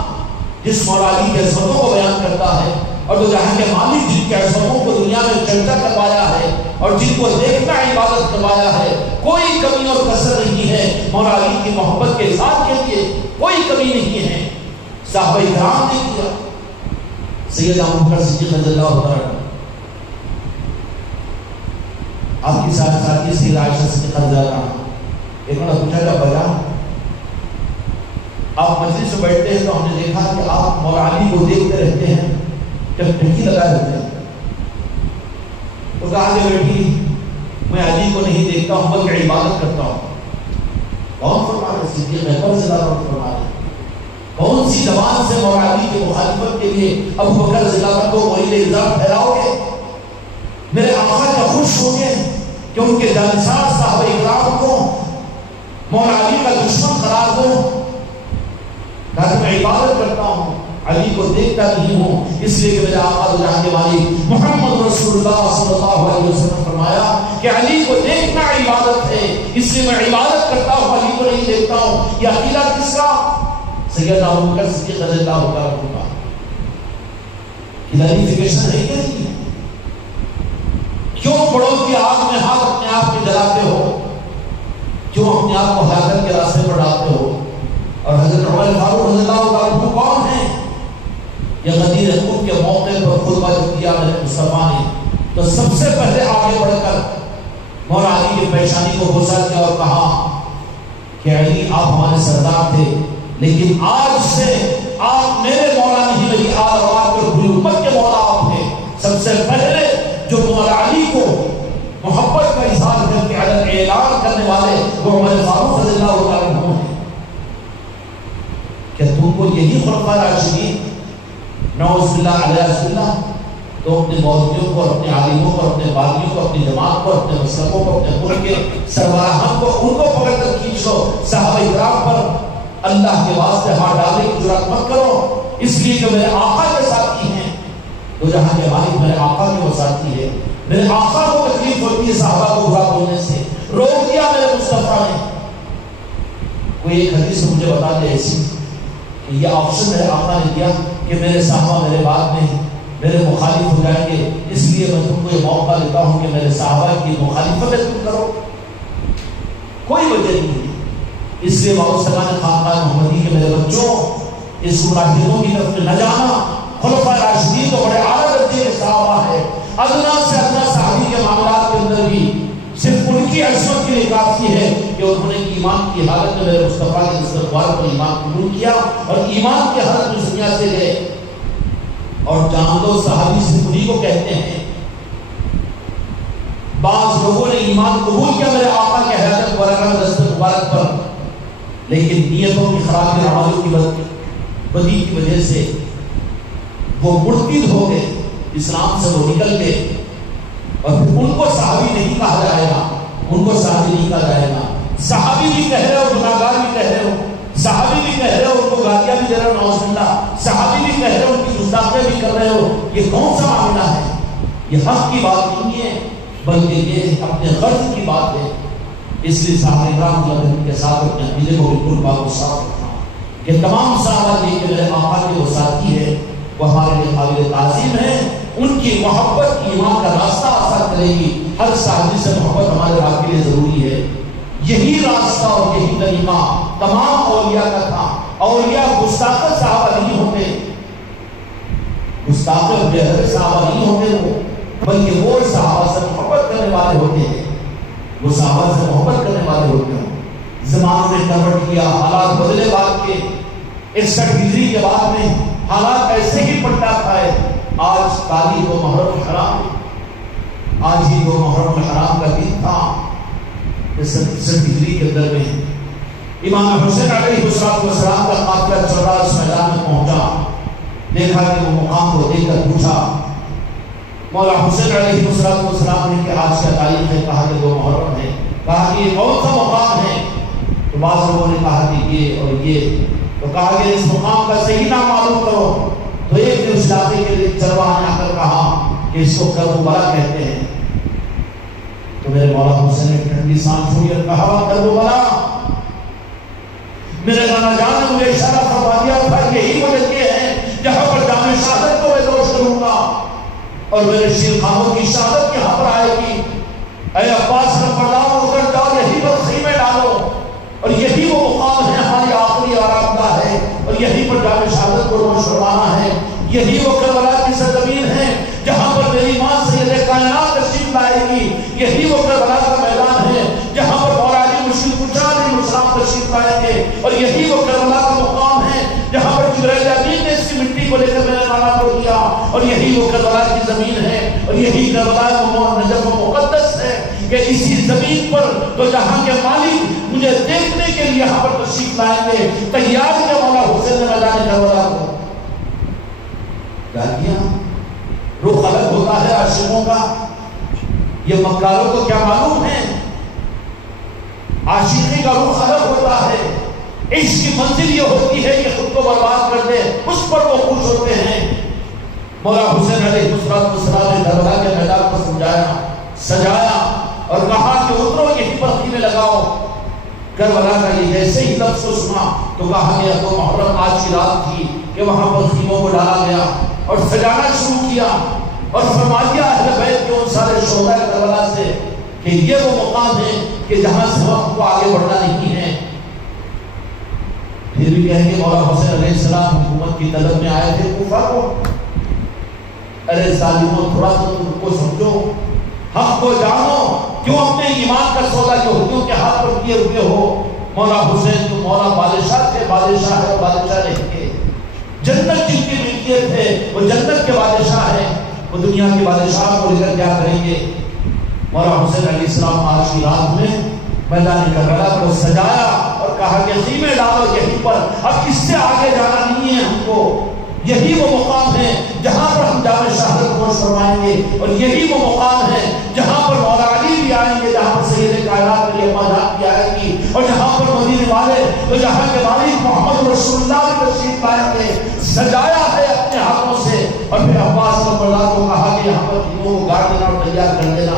جس مولا علی کی عظمتوں کو بیان کرتا ہے اور جو جہاں کے مالک جن کی عظمتوں کو دنیا میں چرچا کروایا ہے اور جن کو دیکھنا عبادت کروایا ہے، کوئی کمی اور کسر نہیں ہے۔ مولا علی کی محبت کے ساتھ کے لیے کوئی کمی نہیں ہے۔ صحابہ کرام نے کیا، سیدنا ابوبکر صدیق رضی اللہ عنہ آپ کی ساتھی سیدہ عائشہ صدیقہ رضی اللہ عنہا ایک نے پوچھا کہ بھیا آپ مجلس میں بیٹھتے ہیں تو ہم نے دیکھا کہ آپ مولا علی کو دیکھتے رہتے ہیں جب ٹھنڈی لگائے ہوتے ہیں. تو کہا کہ بیٹی میں علی کو نہیں دیکھتا ہوں بلکہ عبادت کرتا ہوں. کون فرما رہے؟ صدیق اکبر رضی اللہ عنہ فرما رہے. کون سی زبان سے مولا علی کی مخالفت کے لیے ابو بکر رضی اللہ عنہ کو وہی الزام ٹھہراؤ گے؟ میرے آقا کا خوش ہو گئے کہ ان کے جانشار صحابہ اکرام کو مولا علی کا دشمن قرار دو. کہا کہ میں عبادت کرتا ہوں علی کو دیکھتا نہیں ہوں اس لیے کہ میرے آقا جہاں کے مالک محمد رسول اللہ صلی اللہ علیہ وسلم فرمایا کہ علی کو دیکھنا عبادت ہے اس لیے میں عبادت کرتا ہوں علی کو نہیں دیکھتا ہوں. یہ عقیدہ کس کا؟ سیدنا ابو بکر صدیق رضی اللہ عنہ کا. کلیریفیکیشن ہے کہ نہیں؟ کیوں بڑوں کی آگ میں ہاتھ اپنے آپ کے جلاتے ہو؟ کیوں اپنے آپ کو ہلاکت کے راستے پر ڈالتے ہو؟ اور حضرت عمر فاروق رضی اللہ عنہ کون ہیں؟ یہ غدیر حکم کے موقع پر خطبہ جو دیا میرے مصطفیٰ نے تو سب سے پہلے آگے بڑھ کر مولا علی کی پیشانی کو بوسا کیا اور کہا کہ علی آپ ہمارے سردار تھے لیکن آج سے آپ میرے مولا نہیں میری آل اولاد اور پوری امت کے مولا آپ ہیں. سب سے پہلے جو مولا علی کو محبت کا اظہار کر کے اعلان کرنے والے وہ عمر فاروق رضی اللہ عنہ ہیں. کہ تم کو یہی خلفاء راشدین نعوذ باللہ علیہ اللہ تو اپنے مولویوں کو اپنے عالموں کو اپنے باغیوں کو اپنی جماعت کو اپنے مسلکوں کو اپنے ملک کے سربراہان کو ان کو پکڑ کر کھینچ لو. صحابہ اکرام پر اللہ کے واسطے ہاتھ ڈالنے کی جرات مت کرو اس لیے کہ میرے آقا کے ساتھی ہیں. تو جہاں کے مالک میرے آقا کے وہ ساتھی ہے. میرے آقا کو تکلیف ہوتی ہے صحابہ کو برا بولنے سے روک دیا میرے مصطفیٰ نے. کوئی ایک حدیث مجھے بتا دے ایسی کہ یہ آپشن میرے آقا نے دیا کہ میرے صحابہ میرے بعد میں میرے مخالف ہو جائیں گے اس لیے میں تم کو یہ موقع دیتا ہوں کہ میرے صحابہ کی مخالفت تم کرو. کوئی وجہ نہیں ہے. اس لیے بابو سلمان خاندان محمدی کے میرے بچوں اس گمراہیوں کی طرف نہ جانا. خلفاء راشدین تو بڑے اعلیٰ درجے کے صحابہ ہے. ادنا سے ادنا صحابی کے معاملات کے اندر بھی صرف ان کی عصمت کے لیے کافی ہے کہ انہوں نے ایمان کی حالت میں میرے مصطفیٰ کے استغفار پر ایمان قبول کیا اور ایمان کی حالت میں دنیا سے گئے. اور جان لو صحابی صرف انہی کو کہتے ہیں. بعض لوگوں نے ایمان قبول کیا میرے آقا کے حیات مبارکہ دست مبارک پر لیکن نیتوں کی خرابی اعمالوں کی بدی کی وجہ سے وہ مرتد ہو گئے اسلام سے وہ نکل گئے اور پھر ان کو صحابی نہیں کہا جائے گا. ان کو صحابی نہیں کہا جائے گا. صحابی بھی کہہ رہے ہو گناہگار بھی کہہ رہے ہو صحابی بھی کہہ رہے ہو ان کو گالیاں بھی دے رہے ہو نعوذ باللہ صحابی بھی کہہ رہے ہو ان کی گستاخیاں بھی کر رہے ہو. یہ کون سا معاملہ ہے؟ یہ حق کی بات نہیں ہے بلکہ یہ اپنے غرض کی بات ہے. اس لیے صحابہ اکرام کے ساتھ اپنے عقیدے کو بالکل پاک و صاف رکھنا کہ تمام صحابہ یہ کہ میرے آقا کے وہ ساتھی ہے وہ ہمارے لیے قابل تعظیم ہے. ان کی محبت ایمان کا راستہ آسان کرے گی. ہر صحابی سے محبت ہمارے آپ کے لیے ضروری ہے. یہی راستہ اور یہی طریقہ تمام اولیاء کا تھا. اولیاء گستاخ صحابہ نہیں ہوتے گستاخ اور بے ادب صحابہ نہیں ہوتے وہ بلکہ وہ صحابہ سے محبت کرنے والے ہوتے ہیں. وہ صحابہ سے محبت کرنے والے ہوتے ہیں. زمان میں کنورٹ کیا حالات بدلے بعد کے 61 ہجری کے بعد میں حالات ایسے ہی پلٹا کھائے. آج تاریخ و محرم الحرام آج ہی وہ محرم الحرام کا دن تھا. 61 ہجری کے اندر میں امام حسین علیہ السلام کا قافلہ چل رہا اس میدان میں پہنچا. دیکھا کہ وہ مقام کو دیکھ کر پوچھا مولا حسین علیہ السلام نے کہ آج کا تاریخ ہے. کہا کہ 2 محرم ہے. کہا کہ یہ کون سا مقام ہے؟ تو بعض لوگوں نے کہا کہ یہ اور یہ. تو کہا کہ اس مقام کا صحیح نام معلوم کرو. تو ایک دن اس علاقے کے لیے چرواہا نے آ کر کہا کہ اس کو کربلا کہتے ہیں. تو میرے مولا حسین نے ٹھنڈی سانس چھوڑی اور کہا کربلا میرے نانا جان نے مجھے اشارہ فرما دیا تھا یہی وہ جگہ ہے جہاں پر جامع شہادت کو میں دوش کروں گا اور میرے شیر خاموں کی شہادت یہاں پر آئے گی. اے عباس نمبردار اتر جاؤ یہی پر خیمے ڈالو اور یہی وہ مقام ہے ہماری آخری آرام گاہ ہے اور یہی پر جامع شہادت کو روش کروانا ہے. یہی وہ کربلا کی سرزمین ہے جہاں پر میری ماں سید کائنات تشریف لائے گی. یہی وہ کربلا کا میدان ہے جہاں پر مولا علی مشکل کشا علیہ السلام تشریف لائیں گے، اور یہی وہ کربلا کا مقام ہے جہاں پر جبرائیل امین نے اس کی مٹی کو لے کر میرے نانا کو دیا، اور یہی وہ کربلا کی زمین ہے، اور یہی کربلا نجف و مقدس ہے کہ اسی زمین پر تو جہاں کے مالک مجھے دیکھنے کے لیے یہاں پر تشریف لائیں گے، تیار کیا مولا حسین نے میدان کربلا کو کیا کیا؟ رخ الگ ہوتا ہے عاشقوں کا، یہ مکاروں کو کیا معلوم ہے؟ عاشقی کا رخ الگ ہوتا ہے، عشق کی منزل یہ ہوتی ہے کہ خود کو برباد کر دے، اس پر وہ خوش ہوتے ہیں۔ مولا حسین علیہ السلام نے کربلا کے میدان کو سمجھایا، سجایا اور کہا کہ اترو یہیں پر خیمے لگاؤ۔ کربلا کا یہ جیسے ہی لفظ کو سنا تو کہا کہ ابو محرم آج کی رات تھی کہ وہاں پر خیموں کو ڈالا گیا اور سجانا شروع کیا، اور فرما دیا اہل بیت کے ان سارے شہداء کربلا سے کہ یہ وہ مقام ہے کہ جہاں سے ہم کو آگے بڑھنا نہیں ہے۔ پھر بھی کہیں گے مولا حسین علیہ السلام حکومت کی طلب میں آئے تھے کوفہ کو، ارے ظالموں تھوڑا سا تم کو سمجھو، حق کو جانو، کیوں اپنے ایمان کا سودا یہودیوں کے ہاتھ پر کیے ہوئے ہو؟ مولا حسین تو مولا بادشاہ تھے، بادشاہ ہے اور بادشاہ رہیں گے، جنت جن کی ملکیت ہے وہ جنت کے بادشاہ ہیں، وہ دنیا کے بادشاہ کو لے کر کیا کریں گے؟ مولا حسین علیہ السلام آج کی رات میں میدان کربلا کو سجایا اور کہا کہ خیمے ڈالو یہیں پر، اب اس سے آگے جانا نہیں ہے ہم کو، یہی وہ مقام ہے جہاں پر ہم جام شہادت نوش فرمائیں گے، اور یہی وہ مقام ہے جہاں پر مولا علی بھی آئیں گے، جہاں پر سید کائنات علی اما جان بھی آئے گی، اور جہاں پر مدینے والے تو جہاں کے مالک محمد رسول اللہ بھی تشریف لائیں گے۔ سجایا ہے اپنے ہاتھوں سے، اور پھر عباس رضی اللہ کو کہا کہ یہاں پر تینوں کو گاڑ دینا اور تیار کر دینا۔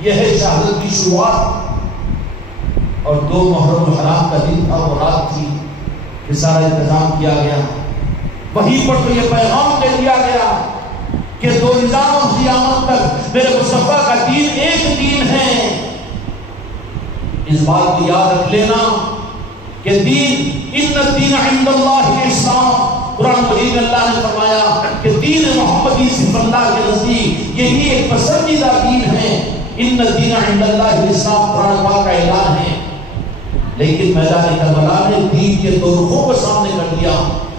یہ ہے شہادت کی شروعات، اور 2 محرم الحرام کا دن تھا، وہ رات تھی کہ سارا انتظام کیا گیا، وہیں پر تو یہ پیغام دے دیا گیا کہ 2 نظام و قیامت تک میرے مصطفیٰ کا دین ایک دین ہے۔ اس بات کو یاد رکھ لینا کہ دین ان الدین عند اللہ الاسلام، قرآن مجید میں اللہ نے فرمایا کہ دین محمدی صرف اللہ کے نزدیک یہی ایک پسندیدہ دین ہے۔ ان الدین عند اللہ الاسلام قرآن پاک کا اعلان ہے، لیکن میدان کربلا نے دین کے 2 رخوں کو سامنے کر دیا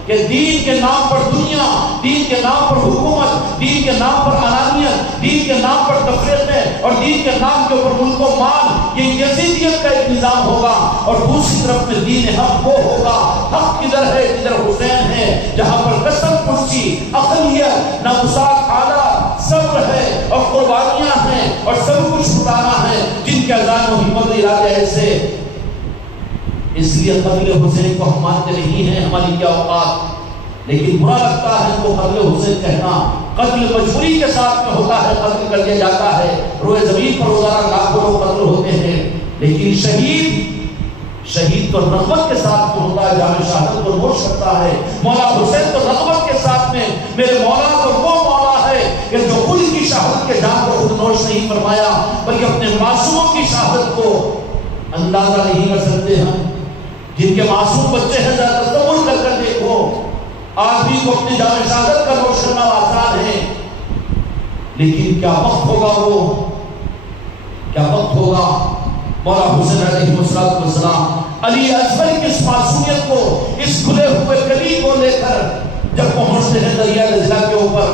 کہ دین کے نام پر دنیا، دین کے نام پر حکومت، دین کے نام پر انانیت، دین کے نام پر تفریقیں، اور دین کے نام کے اوپر ملک و مال، یہ یزیدیت کا ایک نظام ہوگا، اور دوسری طرف میں دین حق وہ ہوگا۔ حق کدھر ہے؟ کدھر حسین ہے، جہاں پر قسم پرسی، اقلیت، ناموسات اعلیٰ، صبر ہے اور قربانیاں ہیں اور سب کچھ چھٹانا ہے، جن کے عزائم و ہمت و ارادے ایسے۔ اس لیے قتل حسین کو ہم مانتے نہیں ہیں، ہماری کیا اوقات، لیکن برا لگتا ہے ان کو قتل حسین کہنا۔ قتل مجبوری کے ساتھ میں ہوتا ہے، قتل کر دیا جاتا ہے، روئے زمین پر روزانہ لاکھوں لوگ قتل ہوتے ہیں، لیکن شہید تو رغبت کے ساتھ میں ہوتا ہے، جام شہادت کو نوش کرتا ہے۔ مولا حسین تو رغبت کے ساتھ میں، میرے مولا تو وہ مولا ہے کہ جو خود کی شہادت کے جام کو خود نوش نہیں فرمایا، بلکہ اپنے معصوموں کی شہادت کو اندازہ نہیں کر سکتے ہیں۔ جن کے معصوم بچے ہیں ذرا تصور کر کر دیکھو، آدمی کو اپنی جام شہادت کا نوش کرنا آسان ہے، لیکن کیا وقت ہوگا، وہ کیا وقت ہوگا۔ مولا حسین علیہ السلام علی اصغر کی اس معصومیت کو، اس کھلے ہوئے کلی کو لے کر جب پہنچتے ہیں دریا دجلہ کے اوپر،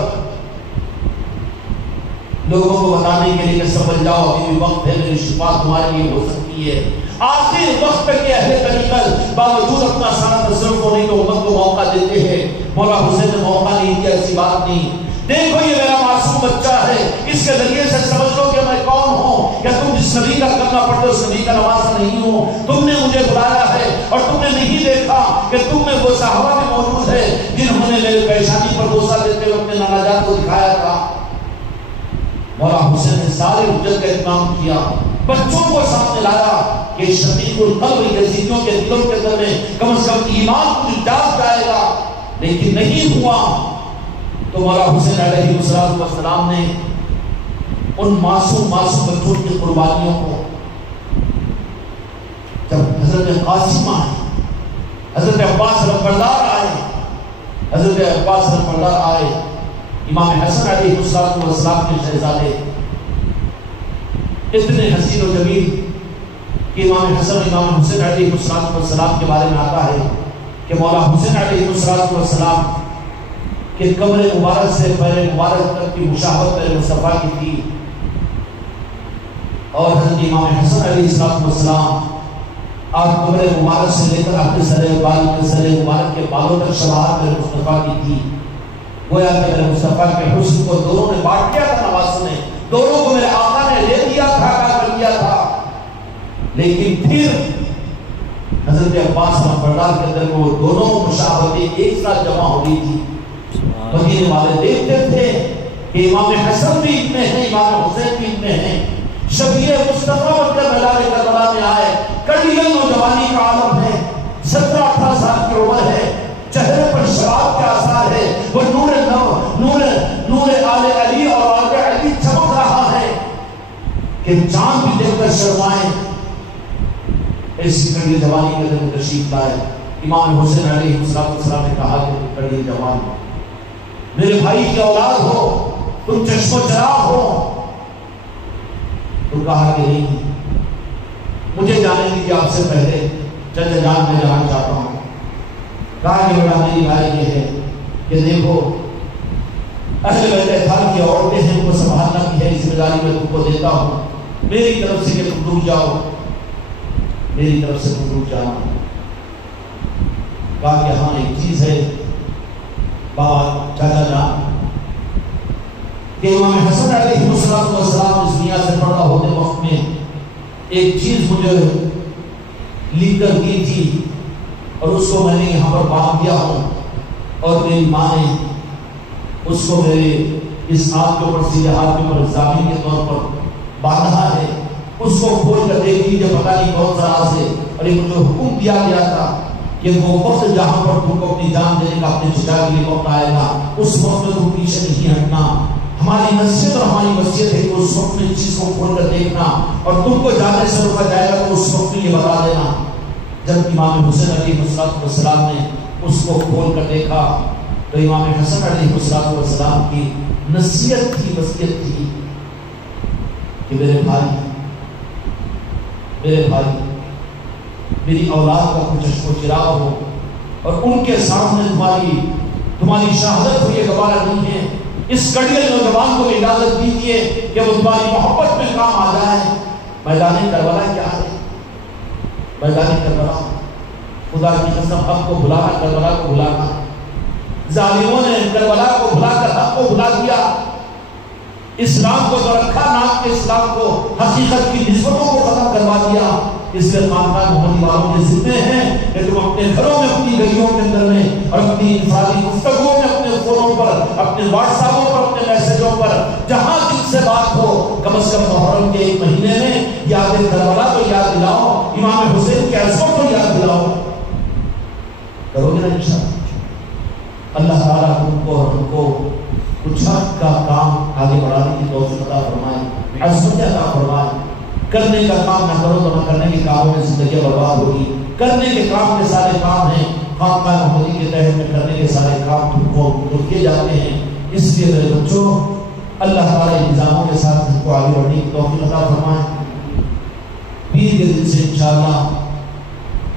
لوگوں کو بتانے کے لیے کہ سمجھ جاؤ ابھی بھی وقت ہے، میری شفا تمہارے لیے ہو سکتی ہے۔ آخر وقت کے اہل طریقت باوجود اپنا سارا تصرف ہونے کے امت کو موقع دیتے ہیں۔ مولا حسین نے موقع نہیں دیا، ایسی بات نہیں، دیکھو یہ میرا معصوم بچہ ہے، اس کے ذریعے سے سمجھ لو کہ میں کون ہوں، کیا تم جس نبی کا کرنا پڑتے اس نبی کا نواسا نہیں ہوں۔ تم نے مجھے بلایا ہے اور تم نے نہیں دیکھا کہ تم میں وہ صحابہ بھی موجود ہے جنہوں نے میرے پیشانی پر بوسہ دیتے ہوئے اپنے نانا جان کو دکھایا تھا۔ مولا حسین نے سارے حجت کا اہتمام کیا، بچوں کو سامنے لایا کہ شقیق القلب یزیدیوں کے دلوں کے اندر میں کم از کم ایمان کچھ ڈال جائے گا، لیکن نہیں ہوا۔ تو مولا حسین علیہ السلام نے ان معصوم بچوں کی قربانیوں کو، جب حضرت قاسم آئے، حضرت عباس علمبردار آئے، حضرت عباس علمبردار آئے، امام حسن علیہ السلام کے شہزادے، اتنے حسین و جمیل کہ امام حسن امام حسین علیہ السلام کے بارے میں آتا ہے کہ مولا حسین علیہ السلام کے قبر مبارک سے پہلے مبارک تک کی مشابہت پہلے مصطفیٰ کی تھی، اور حضرت امام حسن علیہ السلام آپ قبر مبارک سے لے کر اپنے سر مبارک کے بالوں تک شباہت میرے مصطفیٰ کی تھی۔ گویا کہ میرے مصطفیٰ کے حسن کو دونوں نے بانٹ دیا تھا، نوازوں نے دونوں کو میرے آقا نے لے دیا تھا، کر دیا تھا، لیکن پھر حضرت عباس نمبردار کے اندر وہ دونوں مشابہتیں ایک ساتھ جمع ہو گئی تھی۔ مدینے والے دیکھتے تھے کہ امام حسن بھی اتنے ہیں، امام حسین بھی اتنے ہیں، شبیہ مصطفیٰ بن کر میدان کربلا میں آئے، کڑیل نوجوانی کا عالم ہے، 17-18 سال کی عمر ہے، چہرے پر شباب کے آثار ہے، وہ نور آل علی اور آل علی چمک رہا ہے کہ چاند بھی دیکھ کر شرمائے۔ ایسی کڑیل جوانی کے اندر تشریف لائے۔ امام حسین علیہ السلام نے کہا کہ کڑیل جوان میرے بھائی کی اولاد ہو، تم چشم و چراغ ہو، تو کہا کہ نہیں، مجھے جانے دیجیے آپ سے پہلے چچا جان میں جانا چاہتا ہوں۔ کہا کہ بیٹا میری رائے یہ ہے کہ دیکھو اہل بیت اطہار کی عورتیں ہیں، ان کو سنبھالنا کی ہے، ذمہ داری میں تم کو دیتا ہوں، میری طرف سے کہ تم دور جاؤ، میری طرف سے تم دور جانا۔ کہا کہ ہاں ایک چیز ہے بابا چاچا جان کہ امام حسن علیہ السلام اس دنیا سے پردہ ہوتے وقت میں ایک چیز مجھے لکھ کر دی تھی اور اس کو میں نے یہاں پر باندھ دیا ہوں، اور میری ماں نے اس کو میرے اس ہاتھ کے اوپر سیدھے ہاتھ کے اوپر ضامن کے طور پر باندھا ہے، اس کو کھول کر دیکھ لیجیے، پتہ نہیں کون سا راز ہے۔ اور یہ مجھے حکم دیا گیا تھا کہ وہ وقت جہاں پر تم کو اپنی جان دینے کا اپنے چچا کے لیے وقت آئے گا، اس وقت میں تم پیچھے نہیں ہٹنا۔ ہماری نصیحت اور ہماری وصیت ہے کہ اس وقت میں چیز کو کھول کر دیکھنا، اور تم کو جانے سے روکا جائے گا تو اس وقت میں یہ بتا دینا۔ جب امام حسین علیہ السلام نے اس کو کھول کر دیکھا تو امام حسن علیہ السلام کی نصیحت تھی، وصیت تھی کہ میرے بھائی میری اولاد کا کچھ چشم و چراغ ہو، اور ان کے سامنے تمہاری شہادت کو یہ گوارا نہیں ہے۔ اس کڑیل نوجوان کو اجازت دیجیے کہ وہ تمہاری محبت میں کام آ جائے۔ میدان کربلا کیا ہے؟ میدان کربلا خدا کی قسم حق کو بلانا، کربلا کو بلانا۔ ظالموں نے کربلا کو بلا کر حق کو بلا دیا، اسلام کو تو رکھا، نام کے اسلام کو، حقیقت کی نسبتوں کو ختم کروا دیا۔ اس لیے خاندان محمدی والوں کے ذمے ہیں کہ تم اپنے گھروں میں، اپنی گلیوں کے اندر میں، اور اپنی انفرادی گفتگو میں، اپنے فونوں پر، اپنے واٹس ایپوں پر، اپنے میسجوں پر، جہاں جن سے بات ہو، کم از کم محرم کے ایک مہینے میں یاد کربلا کو یاد دلاؤ، امام حسین کے عظمت کو یاد دلاؤ۔ کرو گے نا انشاءاللہ؟ اللہ تعالیٰ تم کو اور ہم کو کچھ حق کا کام آگے بڑھانے کی توفیق عطا فرمائے، عظمت عطا فرمائے۔ کرنے کا کام نہ کرو تو نہ کرنے کے کاموں میں زندگی برباد ہوگی۔ کرنے کے کام کے سارے کام ہیں، خاندان محمدی کے تحت میں کرنے کے سارے کام تم کو کیے جاتے ہیں۔ اس لیے میرے بچوں، اللہ تعالیٰ انتظاموں کے ساتھ ہم کو آگے بڑھنے کی توفیق عطا فرمائے۔ پیر کے دن سے انشاءاللہ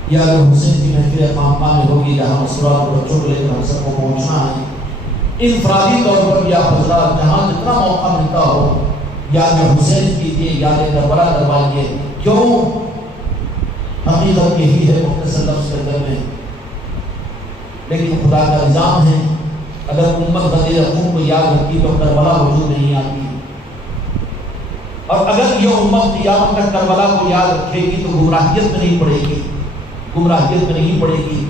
یا حسین کی محفل خانقاہ میں ہوگی، جہاں مسئلات بچوں کو لے کر ہم سب کو پہنچنا ہے۔ انفرادی طور پر یا حضرات جہاں جتنا موقع ملتا ہو، یاد حسین کیجیے، یاد کربلا کروائیے۔ کیوں؟ حقیقت یہی ہے مختصر لفظ کے اندر میں، لیکن خدا کا نظام ہے، اگر امت غدیر خون کو یاد رکھی تو کربلا وجود نہیں آتی، اور اگر یہ امت قیامت تک کربلا کو یاد رکھے گی تو گمراہیت میں نہیں پڑے گی، گمراہیت میں نہیں پڑے گی۔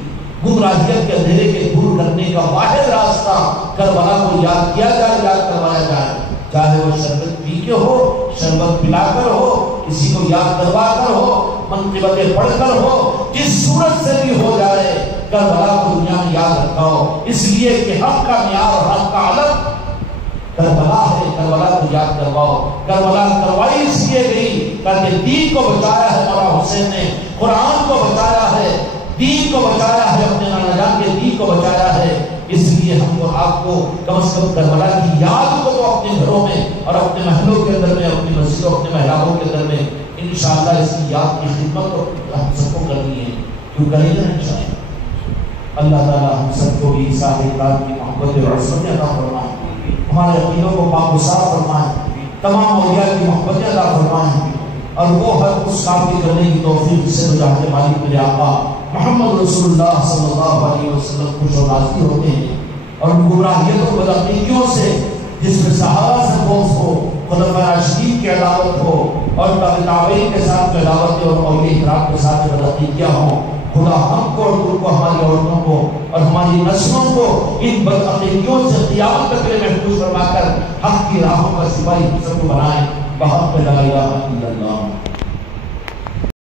گمراہیت کے اندھیرے کے دور کرنے کا واحد راستہ کربلا کو یاد کیا جائے، یاد کروایا جائے، چاہے وہ شربت پی کے ہو، شربت پلا کر ہو، کسی کو یاد کروا کر ہو، منقبتیں پڑھ کر ہو، جس صورت سے بھی ہو جائے، کربلا کو دنیا میں یاد رکھاؤ، اس لیے کہ حق کا معیار اور حق کا علم کربلا ہے۔ کربلا کو یاد کرواؤ۔ کربلا کروائی اس لیے گئی تاکہ دین کو بچایا ہے مولا حسین نے، قرآن کو بچایا ہے، دین کو بچایا ہے، اپنے نانا جان کے دین کو بچایا ہے۔ اس لیے ہم کو آپ کو کم از کم کربلا کی یاد کو تو اپنے گھروں میں اور اپنے محلوں کے اندر میں، اپنی مسجدوں، اپنے محرابوں کے اندر میں انشاءاللہ اس کی یاد کی خدمت کو ہم سب کو کرنی ہے، کیوں کریں گے انشاءاللہ۔ اللہ تعالیٰ ہم سب کو بھی صاحب ذات کی محبت اور عصمت عطا فرمائے، ہمارے عقیدوں کو پاک و صاف فرمائے، تمام اولیاء کی محبت عطا فرمائے، اور وہ ہر اس کام کی کرنے کی توفیق سے مجاہد مالک میرے آقا محمد رسول اللہ صلی اللہ علیہ وسلم خوش و راضی ہوتے ہیں، اور گمراہیت و بدعقیدیوں سے جس میں صحابہ سے خوف ہو، خلفاء راشدین کی عداوت ہو، اور تابعین کے ساتھ عداوت اور اولیاء کرام کے ساتھ بدعقیدیاں ہوں، خدا ہم کو اور تم کو، ہماری عورتوں کو اور ہماری نسلوں کو ان بدعقیدیوں سے قیامت تک کے لیے محفوظ فرما کر حق کی راہوں کا سپاہی سب کو بنائے، بحق لا الہ الا اللہ۔